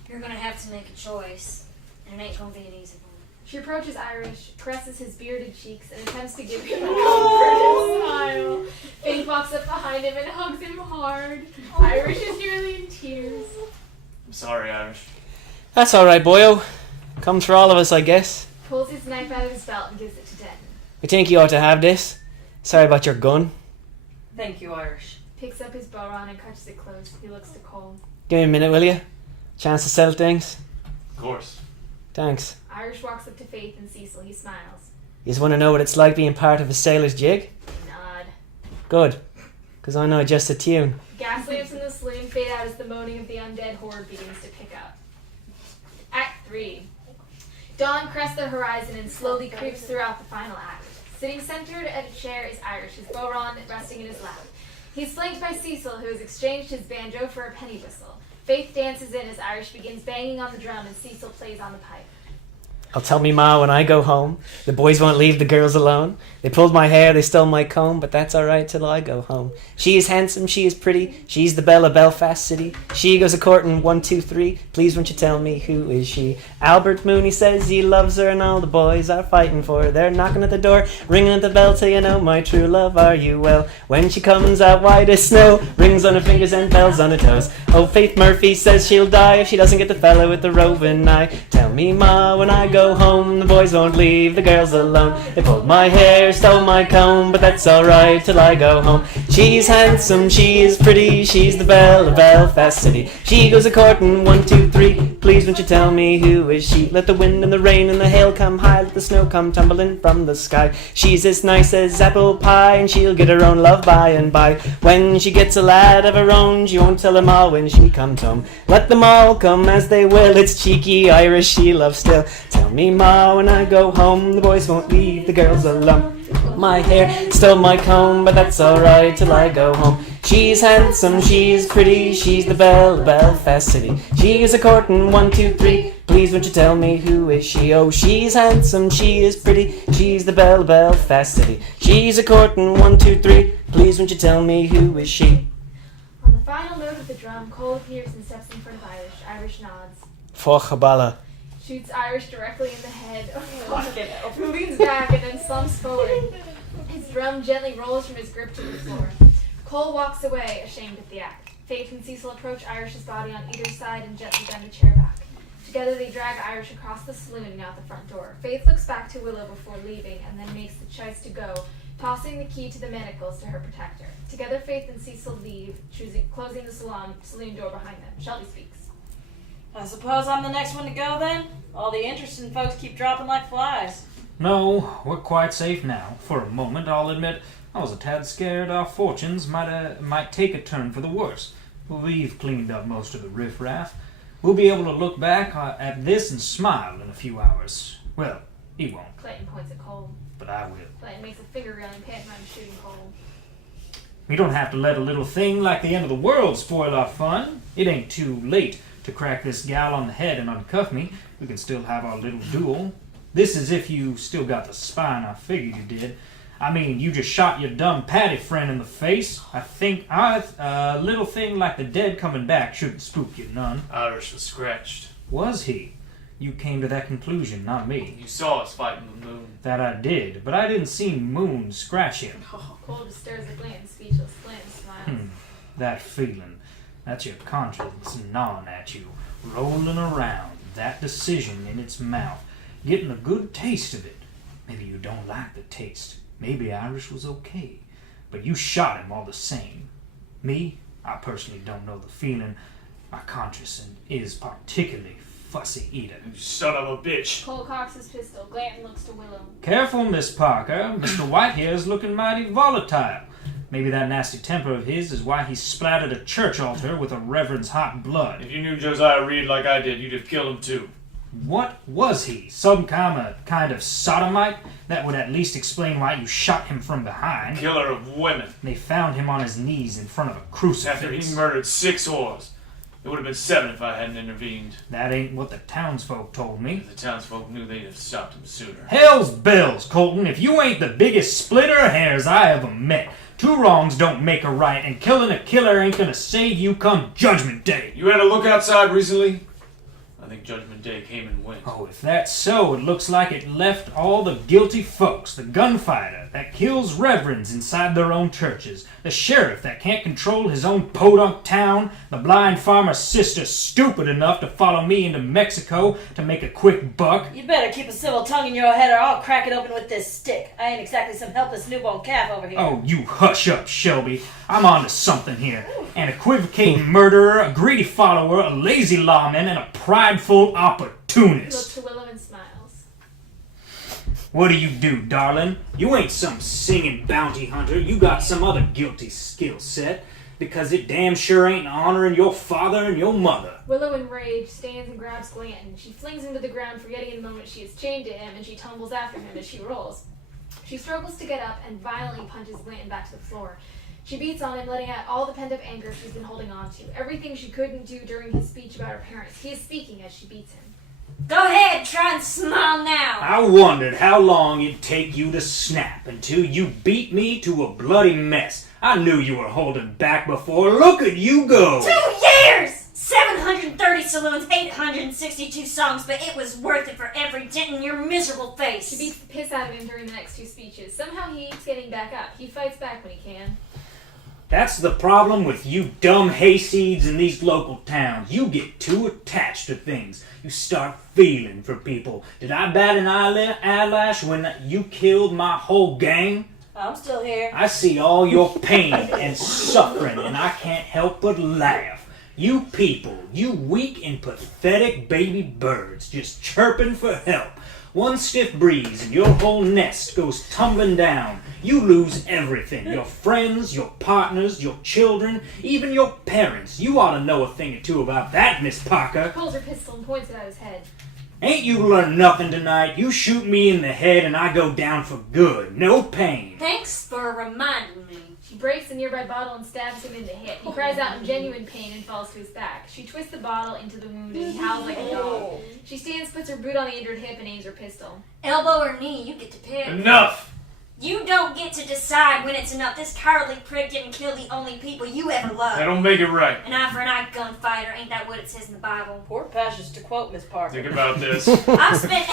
You're gonna have to make a choice, and it ain't gonna be an easy one. She approaches Irish, caresses his bearded cheeks, and attempts to give him a comforting smile. Faith walks up behind him and hugs him hard. Irish is nearly in tears. I'm sorry, Irish. That's alright, boyo. Comes for all of us, I guess. Pulls his knife out of his belt and gives it to Denton. I think you ought to have this. Sorry about your gun. Thank you, Irish. Picks up his bow on and cuts it close. He looks to Cole. Give me a minute, will you? Chance to sell things? Of course. Thanks. Irish walks up to Faith and Cecil. He smiles. You just want to know what it's like being part of a sailor's jig? They nod. Good. Because I know just a tune. Gas lamps in the saloon fade out as the moaning of the undead horde begins to pick up. Act 3. Dawn crests the horizon and slowly creeps throughout the final act. Sitting centered at a chair is Irish, his bow resting in his lap. He's flanked by Cecil, who has exchanged his banjo for a penny whistle. Faith dances in as Irish begins banging on the drum and Cecil plays on the pipe. I'll tell me ma when I go home. The boys won't leave the girls alone. They pulled my hair, they stole my comb, but that's alright till I go home. She is handsome, she is pretty, she's the belle of Belfast City. She goes a-courting 1, 2, 3. Please won't you tell me who is she? Albert Mooney says he loves her and all the boys are fighting for her. They're knocking at the door, ringing at the bell till you know my true love, are you well? When she comes out white as snow, rings on her fingers and bells on her toes. Oh, Faith Murphy says she'll die if she doesn't get the fella with the roving eye. Tell me ma when I go home, the boys won't leave the girls alone. They pulled my hair, stole my comb, but that's alright till I go home. She's handsome, she is pretty, she's the belle of Belfast City. She goes a-courting 1, 2, 3. Please won't you tell me who is she? Let the wind and the rain and the hail come high, let the snow come tumbling from the sky. She's as nice as apple pie, and she'll get her own love by and by. When she gets a lad of her own, she won't tell them all when she comes home. Let them all come as they will, it's cheeky Irish she loves still. Tell me ma when I go home, the boys won't leave the girls alone. My hair, stole my comb, but that's alright till I go home. She's handsome, she's pretty, she's the belle of Belfast City. She is a-courting 1, 2, 3. Please won't you tell me who is she? Oh, she's handsome, she is pretty, she's the belle of Belfast City. She's a-courting 1, 2, 3. Please won't you tell me who is she? On the final note of the drum, Cole appears and steps in front of Irish. Irish nods. For Kabbalah. Shoots Irish directly in the head. Fucking hell. Who leans back and then slumps forward. His drum gently rolls from his grip to the floor. Cole walks away, ashamed at the act. Faith and Cecil approach Irish's body on either side and gently bend a chair back. Together they drag Irish across the saloon and out the front door. Faith looks back to Willow before leaving and then makes the choice to go, tossing the key to the manacles to her protector. Together Faith and Cecil leave, closing the saloon door behind them. Shelby speaks. I suppose I'm the next one to go then? All the interesting folks keep dropping like flies. No, we're quite safe now. For a moment, I'll admit, I was a tad scared our fortunes might take a turn for the worse. We've cleaned up most of the riffraff. We'll be able to look back at this and smile in a few hours. Well, he won't, Clayton points at Cole. but I will. Clayton makes a finger-gun pantomime shooting Cole. We don't have to let a little thing like the end of the world spoil our fun. It ain't too late to crack this gal on the head and uncuff me. We can still have our little duel. This is if you still got the spine I figured you did. I mean, you just shot your dumb Patty friend in the face. I think a little thing like the dead coming back shouldn't spook you none. Irish was scratched. Was he? You came to that conclusion, not me. You saw us fighting the moon. That I did, but I didn't see Moon scratch him. Cole just stares at Glenn, speechless. Glenn smiles. That feeling. That's your conscience gnawing at you, rolling around, that decision in its mouth, getting a good taste of it. Maybe you don't like the taste. Maybe Irish was okay, but you shot him all the same. Me, I personally don't know the feeling. My conscience is particularly fussy eater. You son of a bitch. Cole cocks his pistol. Glanton looks to Willow. Careful, Miss Parker. Mr. Whitehair's looking mighty volatile. Maybe that nasty temper of his is why he splattered a church altar with a reverend's hot blood. If you knew Josiah Reed like I did, you'd have killed him too. What was he? Some kind of sodomite? That would at least explain why you shot him from behind. Killer of women. They found him on his knees in front of a crucifix. After he murdered 6 whores. It would have been 7 if I hadn't intervened. That ain't what the townsfolk told me. If the townsfolk knew, they'd have stopped him sooner. Hell's bells, Colton. If you ain't the biggest splitter of hairs I ever met. 2 wrongs don't make a right, and killing a killer ain't gonna save you come Judgment Day. You had a look outside recently? I think Judgment Day came and went. Oh, if that's so, it looks like it left all the guilty folks. The gunfighter that kills reverends inside their own churches. The sheriff that can't control his own podunk town. The blind farmer's sister stupid enough to follow me into Mexico to make a quick buck. You better keep a civil tongue in your head or I'll crack it open with this stick. I ain't exactly some helpless newborn calf over here. Oh, you hush up, Shelby. I'm on to something here. An equivocating murderer, a greedy follower, a lazy lawman, and a prideful He opportunist. looks to Willow and smiles. What do, darling? You ain't some singing bounty hunter. You got some other guilty skill set. Because it damn sure ain't honoring your father and your mother. Willow, enraged, stands and grabs Glanton. She flings him to the ground, forgetting in the moment she is chained to him, and she tumbles after him as she rolls. She struggles to get up and violently punches Glanton back to the floor. She beats on him, letting out all the pent-up anger she's been holding on to. Everything she couldn't do during his speech about her parents. He is speaking as she beats him. Go ahead, try and smile now. I wondered how long it'd take you to snap until you beat me to a bloody mess. I knew you were holding back before. Look at you go! 2 years! 730 saloons, 862 songs, but it was worth it for every dent in your miserable face. She beats the piss out of him during the next 2 speeches. Somehow he keeps getting back up. He fights back when he can. That's the problem with you dumb hayseeds in these local towns. You get too attached to things. You start feeling for people. Did I bat an eyelash when you killed my whole gang? I'm still here. I see all your pain and suffering, and I can't help but laugh. You people, you weak and pathetic baby birds, just chirping for help. One stiff breeze and your whole nest goes tumbling down. You lose everything. Your friends, your partners, your children, even your parents. You ought to know a thing or two about that, Miss Parker. Pulls her pistol and points it at his head. Ain't you learned nothing tonight? You shoot me in the head and I go down for good. No pain. Thanks for reminding me. She breaks a nearby bottle and stabs him in the hip. He cries out in genuine pain and falls to his back. She twists the bottle into the wound and he howls like a dog. She stands, puts her boot on the injured hip, and aims her pistol. Elbow or knee, you get to pick. Enough! You don't get to decide when it's enough. This cowardly prick didn't kill the only people you ever loved. That don't make it right. An eye for an eye, gunfighter. Ain't that what it says in the Bible? Poor passage to quote Miss Parker. Think about this. I've spent...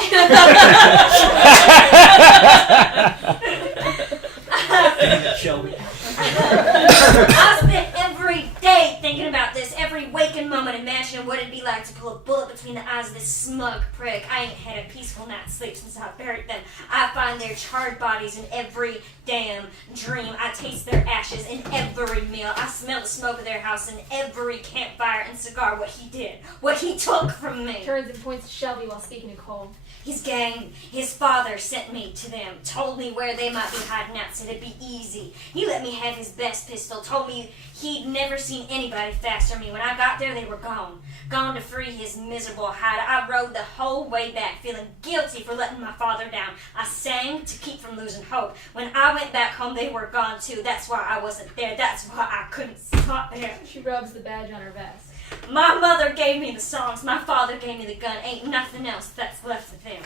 Shelby. I spent every day thinking about this, every waking moment imagining what it'd be like to pull a bullet between the eyes of this smug prick. I ain't had a peaceful night's sleep since I buried them. I find their charred bodies in every damn dream. I taste their ashes in every meal. I smell the smoke of their house in every campfire and cigar. What he did, what he took from me. Turns and points to Shelby while speaking to Cole. His gang, his father sent me to them, told me where they might be hiding out, said it'd be easy. He let me have his best pistol, told me he'd never seen anybody faster than me. When I got there, they were gone. Gone to free his miserable hide. I rode the whole way back, feeling guilty for letting my father down. I sang to keep from losing hope. When I went back home, they were gone too. That's why I wasn't there. That's why I couldn't stop there. She rubs the badge on her vest. My mother gave me the songs. My father gave me the gun. Ain't nothing else that's left of them.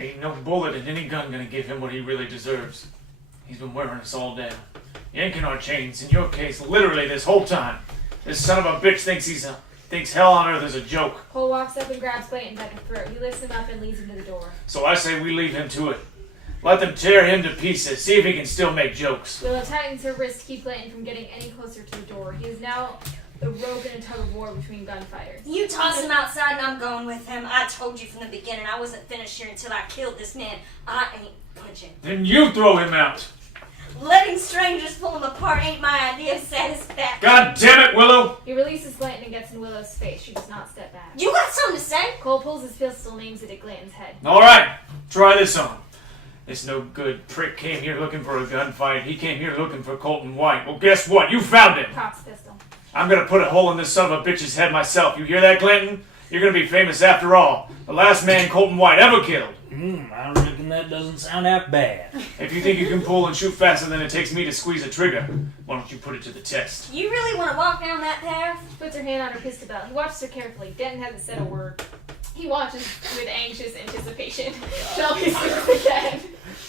Ain't no bullet in any gun gonna give him what he really deserves. He's been wearing us all down. Yanking our chains, in your case, literally this whole time. This son of a bitch thinks hell on earth is a joke. Cole walks up and grabs Clayton by the throat. He lifts him up and leads him to the door. So I say we leave him to it. Let them tear him to pieces. See if he can still make jokes. Willow tightens her wrist to keep Clayton from getting any closer to the door. He is now the rope in a tug of war between gunfighters. You toss him outside and I'm going with him. I told you from the beginning I wasn't finished here until I killed this man. I ain't punching. Then you throw him out. Letting strangers pull him apart ain't my idea of satisfaction. God damn it, Willow! He releases Clayton and gets in Willow's face. She does not step back. You got something to say? Cole pulls his pistol and aims it at Clayton's head. Alright, try this on. This no good prick came here looking for a gunfight. He came here looking for Colton White. Well, guess what? You found him. Cocks pistol. I'm gonna put a hole in this son of a bitch's head myself. You hear that, Clinton? You're gonna be famous after all. The last man Colton White ever killed. I reckon that doesn't sound that bad. If you think you can pull and shoot faster than it takes me to squeeze a trigger, why don't you put it to the test? You really want to walk down that path? She puts her hand on her pistol belt. He watches her carefully. Denton hasn't said a word. He watches with anxious anticipation. Shelby speaks again.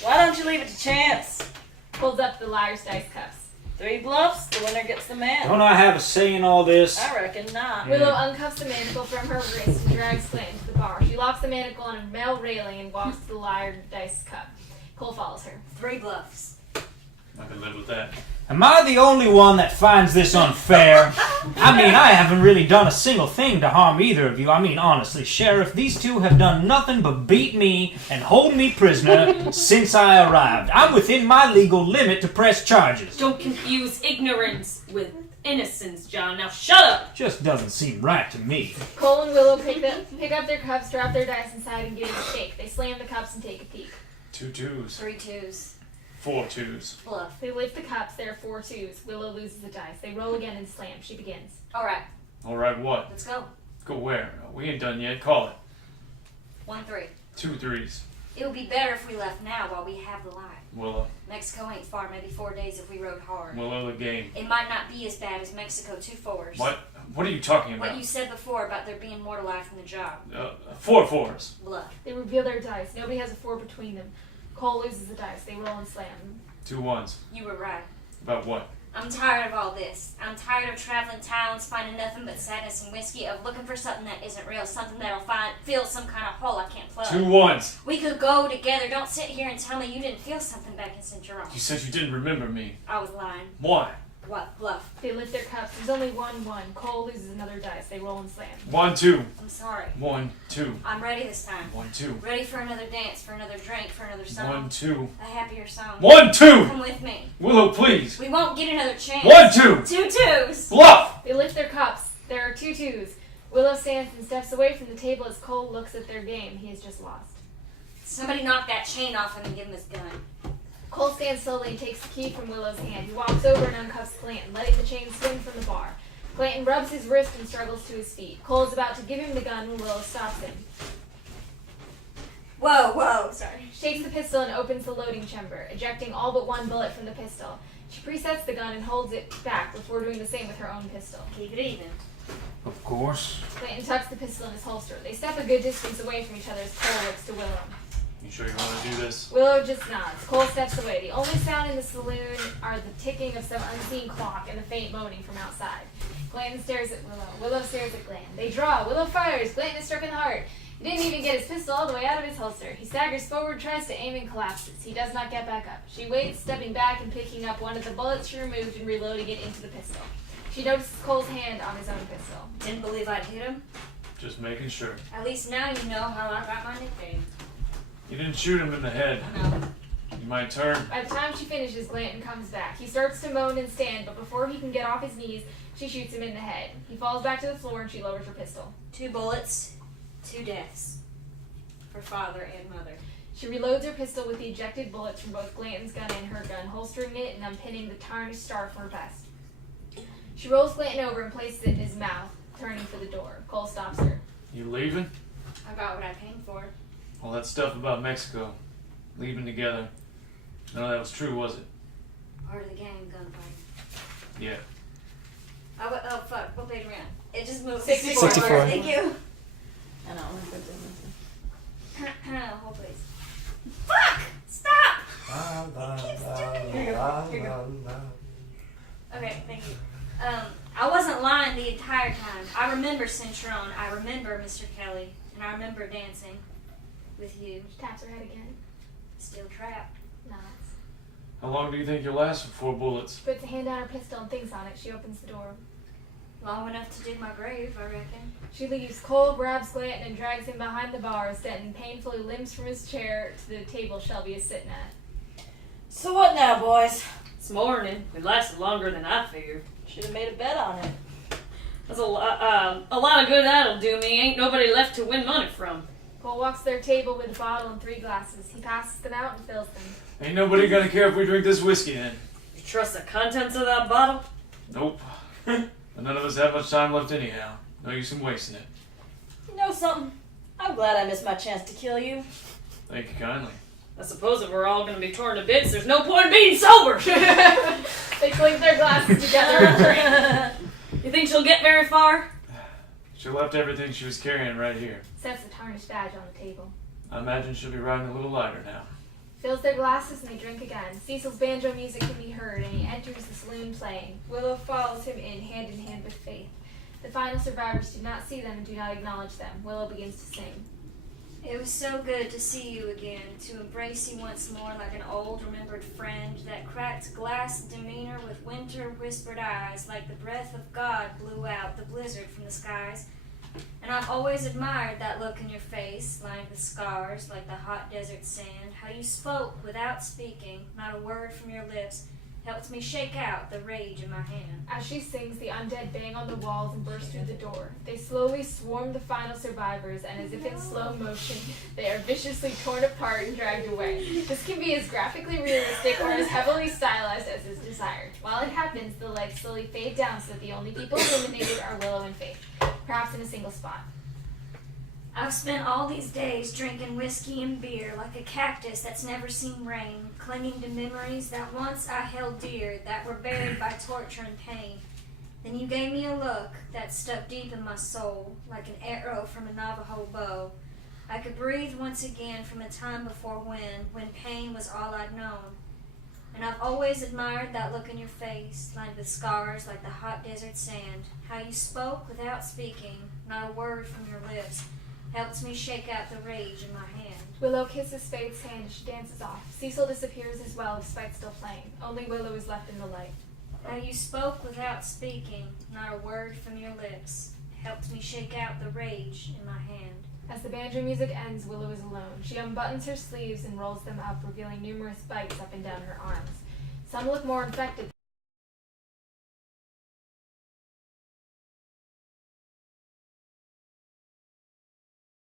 Why don't you leave it to chance? Pulls up the liar's dice cuffs. 3 bluffs, the winner gets the man. Don't I have a say in all this? I reckon not. Willow uncuffs the manacle from her wrist and drags Clayton to the bar. She locks the manacle on a metal railing and walks to the liar's dice cup. Cole follows her. 3 bluffs. I can live with that. Am I the only one that finds this unfair? I mean, I haven't really done a single thing to harm either of you. I mean, honestly, Sheriff, these two have done nothing but beat me and hold me prisoner since I arrived. I'm within my legal limit to press charges. Don't confuse ignorance with innocence, John. Now shut up! Just doesn't seem right to me. Cole and Willow pick up their cups, drop their dice inside, and give it a shake. They slam the cups and take a peek. 2 twos. 3 twos. 4 twos. Bluff. They lift the cups. There are 4 twos. Willow loses the dice. They roll again and slam. She begins. Alright, Alright, what? let's go. Go where? We ain't done yet. Call it. 1 3. 2 threes. It would be better if we left now while we have the light. Willow. Mexico ain't far, maybe 4 days if we rode hard. Willow the game. It might not be as bad as Mexico, 2 fours. What? What are you talking about? What you said before about there being more to life than the job. 4 fours. Bluff. They reveal their dice. Nobody has a 4 between them. Cole loses the dice. They roll and slam. 2 ones. You were right. About what? I'm tired of all this. I'm tired of traveling towns, finding nothing but sadness and whiskey, of looking for something that isn't real, something that'll fill some kind of hole I can't plug. 2 ones. We could go together. Don't sit here and tell me you didn't feel something back in St. Jerome. You said you didn't remember me. I was lying. Why? What? Bluff. They lift their cups. There's only 1 1. Cole loses another dice. They roll and slam. 1 2. I'm sorry. 1 2. I'm ready this time. 1 2. Ready for another dance, for another drink, for another song. 1 2. A happier song. 1 2. Come with me. Willow, please. We won't get another chance. 1 2. 2 twos. Bluff. They lift their cups. There are 2 twos. Willow stands and steps away from the table as Cole looks at their game. He has just lost. Somebody knock that chain off him and give him his gun. Cole stands slowly and takes the key from Willow's hand. He walks over and uncuffs Clayton, letting the chain swing from the bar. Clayton rubs his wrist and struggles to his feet. Cole is about to give him the gun when Willow stops him. Whoa, sorry. She takes the pistol and opens the loading chamber, ejecting all but 1 bullet from the pistol. She presets the gun and holds it back before doing the same with her own pistol. Keep it even. Of course. Clayton tucks the pistol in his holster. They step a good distance away from each other as Cole looks to Willow. You sure you want to do this? Willow just nods. Cole steps away. The only sound in the saloon are the ticking of some unseen clock and the faint moaning from outside. Glanton stares at Willow. Willow stares at Glanton. They draw. Willow fires. Glanton is struck in the heart. He didn't even get his pistol all the way out of his holster. He staggers forward, tries to aim, and collapses. He does not get back up. She waits, stepping back and picking up one of the bullets she removed and reloading it into the pistol. She notices Cole's hand on his own pistol. Didn't believe I'd hit him. Just making sure. At least now you know how I got my nickname. You didn't shoot him in the head. No. You might turn. By the time she finishes, Glanton comes back. He starts to moan and stand, but before he can get off his knees, she shoots him in the head. He falls back to the floor and she lowers her pistol. 2 bullets, 2 deaths. For father and mother. She reloads her pistol with the ejected bullets from both Glanton's gun and her gun, holstering it and unpinning the tarnished star from her vest. She rolls Glanton over and places it in his mouth, turning for the door. Cole stops her. You leaving? I got what I came for. All that stuff about Mexico. Leaving together. None of that was true, was it? Part of the gang gunfight. Yeah. Oh fuck, what page are we on? It just moved. 64. 64. Thank you. I know. I'm good at Hold please. Fuck! Stop! Okay, thank you. I wasn't lying the entire time. I remember Centron. I remember Mr. Kelly. And I remember dancing with you. She taps her head again. Still trapped. Nods. How long do you think you'll last with 4 bullets? She puts a hand on her pistol and thinks on it. She opens the door. Long enough to dig my grave, I reckon. She leaves. Cole grabs Glanton and drags him behind the bars. Denton painfully limps from his chair to the table Shelby is sitting at. So what now, boys? It's morning. It lasted longer than I figured. Should have made a bet on it. That's a lot of good that'll do me. Ain't nobody left to win money from. Cole walks to their table with a bottle and 3 glasses. He passes them out and fills them. Ain't nobody gonna care if we drink this whiskey then. You trust the contents of that bottle? Nope. And none of us have much time left anyhow. No use in wasting it. You know something? I'm glad I missed my chance to kill you. Thank you kindly. I suppose if we're all going to be torn to bits, there's no point in being sober. They clink their glasses together and drink. You think she'll get very far? She left everything she was carrying right here. Sets the tarnished badge on the table. I imagine she'll be riding a little lighter now. Fills their glasses and they drink again. Cecil's banjo music can be heard and he enters the saloon playing. Willow follows him in hand with Faith. The final survivors do not see them and do not acknowledge them. Willow begins to sing. It was so good to see you again, to embrace you once more like an old remembered friend, that cracked glass demeanor with winter whispered eyes, like the breath of God blew out the blizzard from the skies. And I've always admired that look in your face, lined with scars like the hot desert sand, how you spoke without speaking, not a word from your lips, helped me shake out the rage in my hand. As she sings, the undead bang on the walls and burst through the door. They slowly swarm the final survivors, and as if in slow motion, they are viciously torn apart and dragged away. This can be as graphically realistic or as heavily stylized as is desired. While it happens, the lights slowly fade down so that the only people illuminated are Willow and Faith, perhaps in a single spot. I've spent all these days drinking whiskey and beer like a cactus that's never seen rain, clinging to memories that once I held dear, that were buried by torture and pain. Then you gave me a look that stuck deep in my soul, like an arrow from a Navajo bow. I could breathe once again from a time before when pain was all I'd known. And I've always admired that look in your face, lined with scars like the hot desert sand, how you spoke without speaking, not a word from your lips, helps me shake out the rage in my hand. Willow kisses Faith's hand as she dances off. Cecil disappears as well, despite still playing. Only Willow is left in the light. How you spoke without speaking, not a word from your lips, helped me shake out the rage in my hand. As the banjo music ends, Willow is alone. She unbuttons her sleeves and rolls them up, revealing numerous bites up and down her arms. Some look more infected